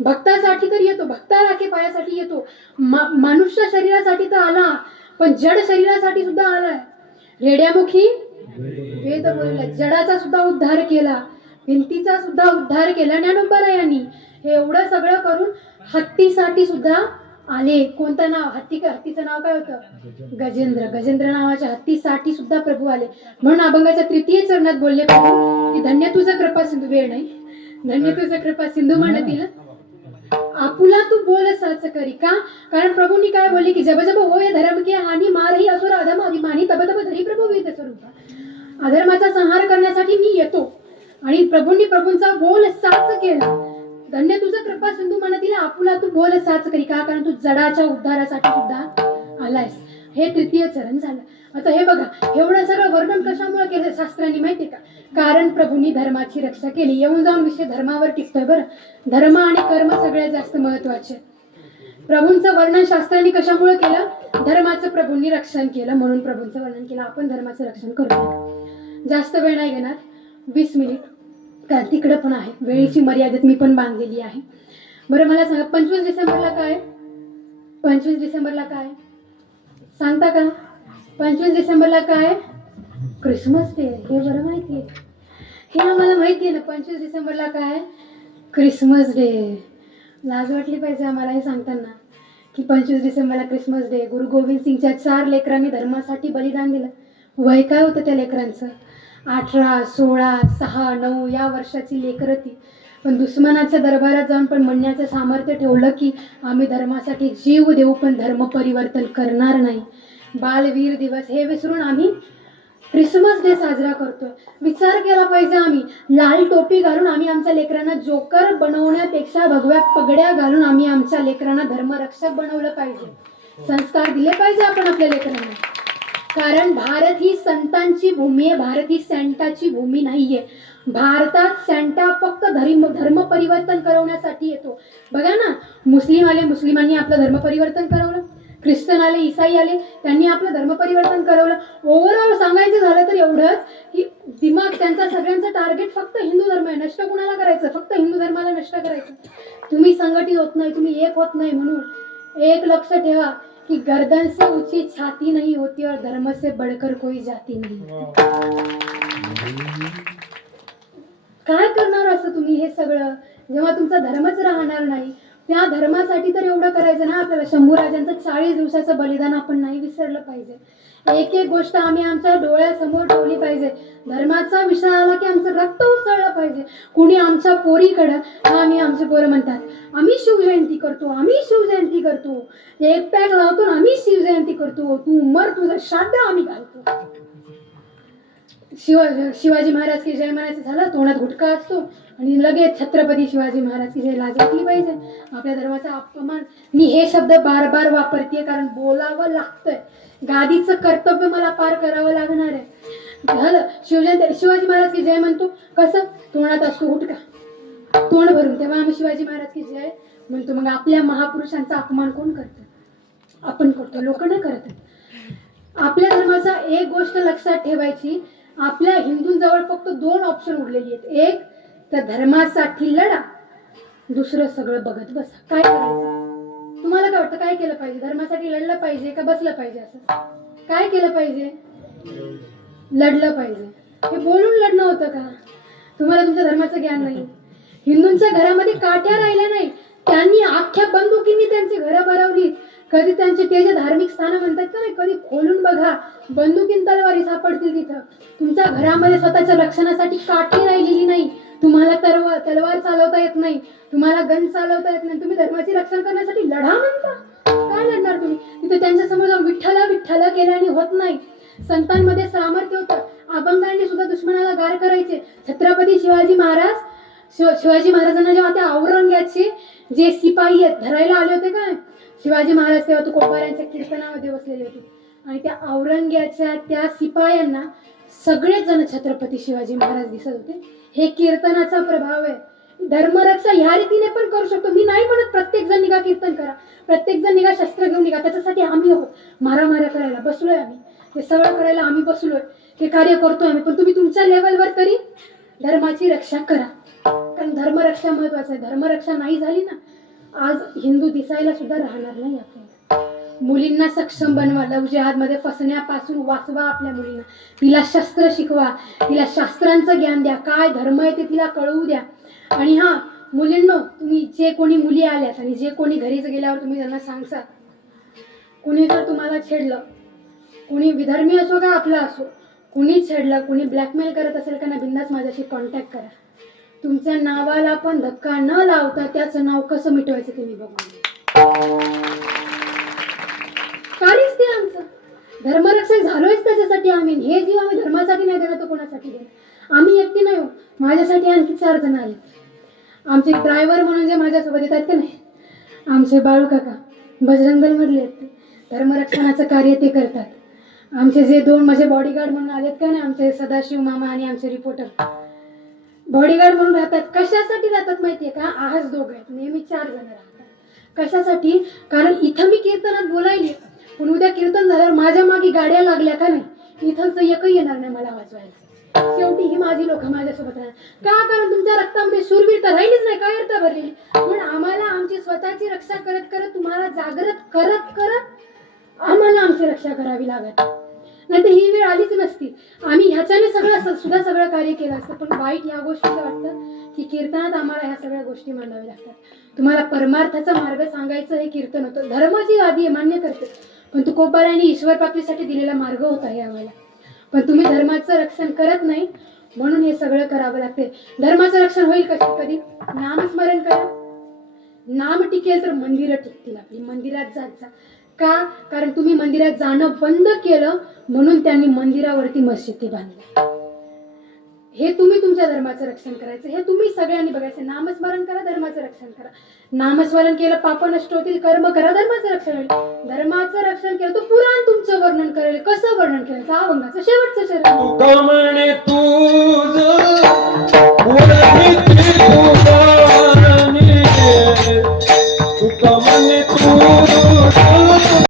भक्तासाठी तर येतो, भक्ता राखे पायासाठी येतो, मनुष्य शरीरासाठी तर आला, पण जड शरीरासाठी सुद्धा आलाय. रेड्यामुखी वेद बोलला, जडाचा सुद्धा उद्धार केला, भिंतीचा सुद्धा उद्धार केला ज्ञानोबरायांनी. हे एवढं सगळं करून हत्तीसाठी सुद्धा आले. कोणतं नाव? हत्तीचं नाव काय होतं? गजेंद्र. गजेंद्र नावाच्या हत्तीसाठी सुद्धा प्रभू आले. म्हणून अभंगाच्या 3य चरणात बोलले प्रभू की धन्य तुझं कृपा सिंधू, वेळ नाही, धन्य तुझं कृपा सिंधू म्हणतील आपुला तू बोल साच करी. का? कारण प्रभूंनी काय बोलले की जब जब होय धर्म के हानी मारही असुर अधम अभिमानी तब तब धरी प्रभू वेद स्वरूप. अधर्माचा संहार करण्यासाठी मी येतो, आणि प्रभूंचा बोल साच केला. धन्य तुझं कृपा सिंधू म्हणतील आपुला तू बोल साच करी का, कारण तू जडाच्या उद्धारासाठी सुद्धा आलायस. हे तृतीय चरण झालं. आता हे बघा, एवढं सगळं वर्णन कशामुळे केलं शास्त्रांनी माहिती का? कारण प्रभूंनी धर्माची रक्षा केली. येऊन जाऊन विषय धर्मावर टिकतोय बरं. धर्म आणि कर्म सगळ्यात जास्त महत्वाचे. प्रभूंचं वर्णन शास्त्रांनी कशामुळे केलं? धर्माचं प्रभूंनी रक्षण केलं म्हणून प्रभूंचं वर्णन केलं. आपण धर्माचं रक्षण करू. जास्त वेळ नाही घेणार, 20 मिनिट, कारण तिकडं पण आहे वेळेची मर्यादेत मी पण बांधलेली आहे. बरं मला सांगा, 25 डिसेंबरला काय? 25 डिसेंबरला काय सांगता का? 25 डिसेंबरला काय? Christmas day. हे बरं माहिती आहे, हे आम्हाला माहिती आहे ना. 25 डिसेंबरला काय? Christmas day. लाज वाटली पाहिजे आम्हाला हे सांगताना की 25 डिसेंबरला क्रिसमस डे. गुरु गोविंद सिंगच्या 4 लेकरांनी धर्मासाठी बलिदान दिलं. वय काय होतं त्या लेकरांचं? 18, 16, 6, 9 या वर्षाची लेकरं ती. पण दुश्मनाच्या दरबारात जाऊन पण म्हणण्याचं सामर्थ्य ठेवलं की आम्ही धर्मासाठी जीव देऊ पण धर्म परिवर्तन करणार नाही. बालवीर दिवस हे विसरून आम्ही क्रिसमस डे साजरा करतोय. विचार केला पाहिजे आम्ही. लाल टोपी घालून आम्ही आमच्या लेकरांना जोकर बनवण्यापेक्षा भगव्या पगड्या घालून आम्ही आमच्या लेकरांना धर्मरक्षक बनवलं पाहिजे. संस्कार दिले पाहिजे आपण आपल्या लेकरांना. कारण भारत ही संतांची भूमी आहे. भारत ही सॅन्टाची भूमी नाहीये. भारतात सॅन्टा फक्त धर्म परिवर्तन करवण्यासाठी येतो. बघा ना, मुस्लिम आले, मुस्लिमांनी आपलं धर्म परिवर्तन करवलं. ख्रिश्चन आले, ईसाई आले, त्यांनी आपलं धर्म परिवर्तन करवलं. ओव्हरऑल सांगायचं झालं तर एवढंच की दिमाग त्यांचा सगळ्यांचा टार्गेट फक्त हिंदू धर्म आहे. नष्ट कुणाला करायचं? फक्त हिंदू धर्माला नष्ट करायचं. तुम्ही संघटित होत नाही, तुम्ही एक होत नाही. म्हणून एक लक्ष ठेवा कि गर्दन से ऊंची छाती नहीं होती और धर्म से बढ़कर कोई जाती नहीं. काय करणार असं तुम्ही हे सगळं जेव्हा तुमचा धर्मच राहणार नाही? त्या धर्मासाठी तर एवढं करायचं ना आपल्याला. शंभू राजांचं 40 दिवसाचं बलिदान आपण नाही विसरलं पाहिजे. एक एक गोष्ट आम्ही आमच्या डोळ्यासमोर ठेवली पाहिजे. धर्माचा विषय आला की आमचं रक्त उसळलं पाहिजे. कुणी आमच्या पोरीकडं, आम्ही आमचे पोरं म्हणतात आम्ही शिवजयंती करतो, आम्ही शिवजयंती करतो, एक पॅक लावतो, आम्ही शिवजयंती करतो, तू मर, तुझं श्राद्ध आम्ही घालतो. शिवाजी महाराज की जय म्हणायचं झालं, तोंडात गुटखा असतो आणि लगेच छत्रपती शिवाजी महाराज की जय. लाज वाटली पाहिजे. आपल्या धर्माचा अपमान. मी हे शब्द बार बार वापरते कारण बोलावं लागतंय. गादीचं कर्तव्य मला पार करावं लागणार आहे. झालं शिवजयंती, शिवाजी महाराज की जय म्हणतो. कसं? तोंडात असतो गुटखा, तोंड भरून, तेव्हा आम्ही शिवाजी महाराज की जय म्हणतो. मग आपल्या महापुरुषांचा अपमान कोण करतं? आपण करतो, लोक नाही करत. आपल्या धर्माचा एक गोष्ट लक्षात ठेवायची, आपल्या हिंदूंजवळ फक्त 2 ऑप्शन उरलेली आहेत. एक तर धर्मासाठी लढा, दुसरं सगळं बघत बसा. काय करायचं? तुम्हाला काय वाटतं? काय केलं पाहिजे? धर्मासाठी लढलं पाहिजे का बसलं पाहिजे? असं काय केलं पाहिजे? लढलं पाहिजे. हे बोलून लढणं होतं का? तुम्हाला तुमच्या धर्माचं ज्ञान नाही. हिंदूंच्या घरामध्ये काठ्या राहिल्या नाही. त्यांनी अख्ख्या बंदुकींनी त्यांची घरं भरवली. कधी त्यांचे ते जे धार्मिक स्थानं म्हणतात का नाही, कधी खोलून बघा, बंदुकीन तलवारी सापडतील तिथं. तुमच्या घरामध्ये स्वतःच्या रक्षणासाठी काठी राहिलेली नाही. तुम्हाला तलवार चालवता येत नाही, तुम्हाला गन चालवता येत नाही, तुम्ही धर्माचे रक्षण करण्यासाठी लढा म्हणता. काय लढणार तुम्ही? तिथे त्यांच्या समोर जाऊन विठ्ठला विठ्ठला केल्याने होत नाही. संतांमध्ये सामर्थ्य होतं. अभंगांनी सुद्धा दुश्मनाला गार करायचे. छत्रपती शिवाजी महाराज, शिवाजी महाराजांना जेव्हा त्या औरंग्याचे जे शिपाई आहेत धरायला आले होते काय, शिवाजी महाराज तेव्हा तो कोपाऱ्यांच्या कीर्तनामध्ये बसलेले होते आणि त्या औरंग्याच्या त्या शिपायांना सगळेच जण छत्रपती शिवाजी महाराज दिसत होते. हे कीर्तनाचा प्रभाव आहे. धर्मरक्षा ह्या रीतीने पण करू शकतो. मी नाही म्हणत प्रत्येक जण निघा कीर्तन करा, प्रत्येक जण निघा शस्त्र घेऊन निघा. त्याच्यासाठी आम्ही आहोत. मारामाऱ्या करायला बसलोय आम्ही, हे सगळं करायला आम्ही बसलोय, हे कार्य करतोय आम्ही. पण तुम्ही तुमच्या लेवलवर तरी धर्माची रक्षा करा, कारण धर्मरक्षा महत्वाचं आहे. धर्मरक्षा नाही झाली ना, आज हिंदू दिसायला सुद्धा राहणार नाही आपल्याला. मुलींना सक्षम बनवा. लव जिहादमध्ये फसण्यापासून वाचवा आपल्या मुलींना. तिला शस्त्र शिकवा, तिला शास्त्रांचं ज्ञान द्या, काय धर्म आहे ते तिला कळवू द्या. आणि हा मुलींनो, तुम्ही जे कोणी मुली आल्यात आणि जे कोणी घरीच गेल्यावर तुम्ही त्यांना सांगता, कुणी जर तुम्हाला छेडलं, कुणी विधर्मी असो का आपला असो, कुणी छेडलं, कुणी ब्लॅकमेल करत असेल का ना, बिंदास माझ्याशी कॉन्टॅक्ट करा. तुमच्या नावाला पण धक्का न लावता त्याचं नाव कसं मिटवायचं ते मी बघू. कार्यच ते आमचं. धर्मरक्षक झालोच त्याच्यासाठी आम्ही. हे जीव आम्ही धर्मासाठी नाही देणार तर कोणासाठी देणार? आम्ही एकटी नाही हो, माझ्यासाठी आणखी 4 जण आले. आमचे ड्रायव्हर म्हणून जे माझ्यासोबत येतात का नाही, आमचे बाळू काका बजरंग दलमधले आहेत ते, धर्मरक्षणाचं कार्य ते करतात. आमचे जे दोन माझे बॉडीगार्ड म्हणून आलेत का नाही, आमचे सदाशिव मामा आणि आमचे रिपोर्टर बॉडीगार्ड म्हणून राहतात. कशासाठी जातात माहितीये का? आज दोघं आहेत, नेहमी 4 जण राहतात. कशासाठी? कारण इथं मी कीर्तनात बोलायली, पण उद्या कीर्तन झाल्यावर माझ्या मागे गाड्या लागल्या का नाही, इथंच एकही येणार नाही मला वाचवायचं. शेवटी ही माझी लोक माझ्यासोबत राहणार का? कारण तुमच्या रक्तामध्ये शूरवीरता राहिलीच नाही, कायरता भरलेली. पण आम्हाला आमची स्वतःची रक्षा करत करत, तुम्हाला जागृत करत करत आम्हाला आमची रक्षा करावी लागत. नाही तर ही वेळ आलीच नसती. आम्ही ह्याच्याने सगळं कार्य केलं असतं. पण वाईट या गोष्टीचं वाटतं की कीर्तनात आम्हाला ह्या सगळ्या गोष्टी मांडाव्या लागतात. तुम्हाला परमार्थाचा मार्ग सांगायचं हे कीर्तन होतं. धर्माची आधी मान्य करते, पण तुकोबारायांनी ईश्वर प्राप्तीसाठी दिलेला मार्ग होता यावेळेला. पण तुम्ही धर्माचं रक्षण करत नाही, म्हणून हे सगळं करावं लागते. धर्माचं रक्षण होईल कधी? नामस्मरण करा. नाम टिकेल तर मंदिरं टिकतील आपली. मंदिरात जात जा. का? कारण तुम्ही मंदिरात जाणं बंद केलं, म्हणून त्यांनी मंदिरावरती मशिदी बांधल्या. हे तुम्ही तुमच्या धर्माचं रक्षण करायचं, हे तुम्ही सगळ्यांनी बघायचं. नामस्मरण करा, धर्माचं रक्षण करा. नामस्मरण केलं पाप नष्ट होतील, कर्म करा, धर्माचं रक्षण होईल. धर्माचं रक्षण केलं तर पुराण तुमचं वर्णन करेल. कसं वर्णन केलं? अभंगाचं शेवटचं चरण. तुका म्हणे तुझ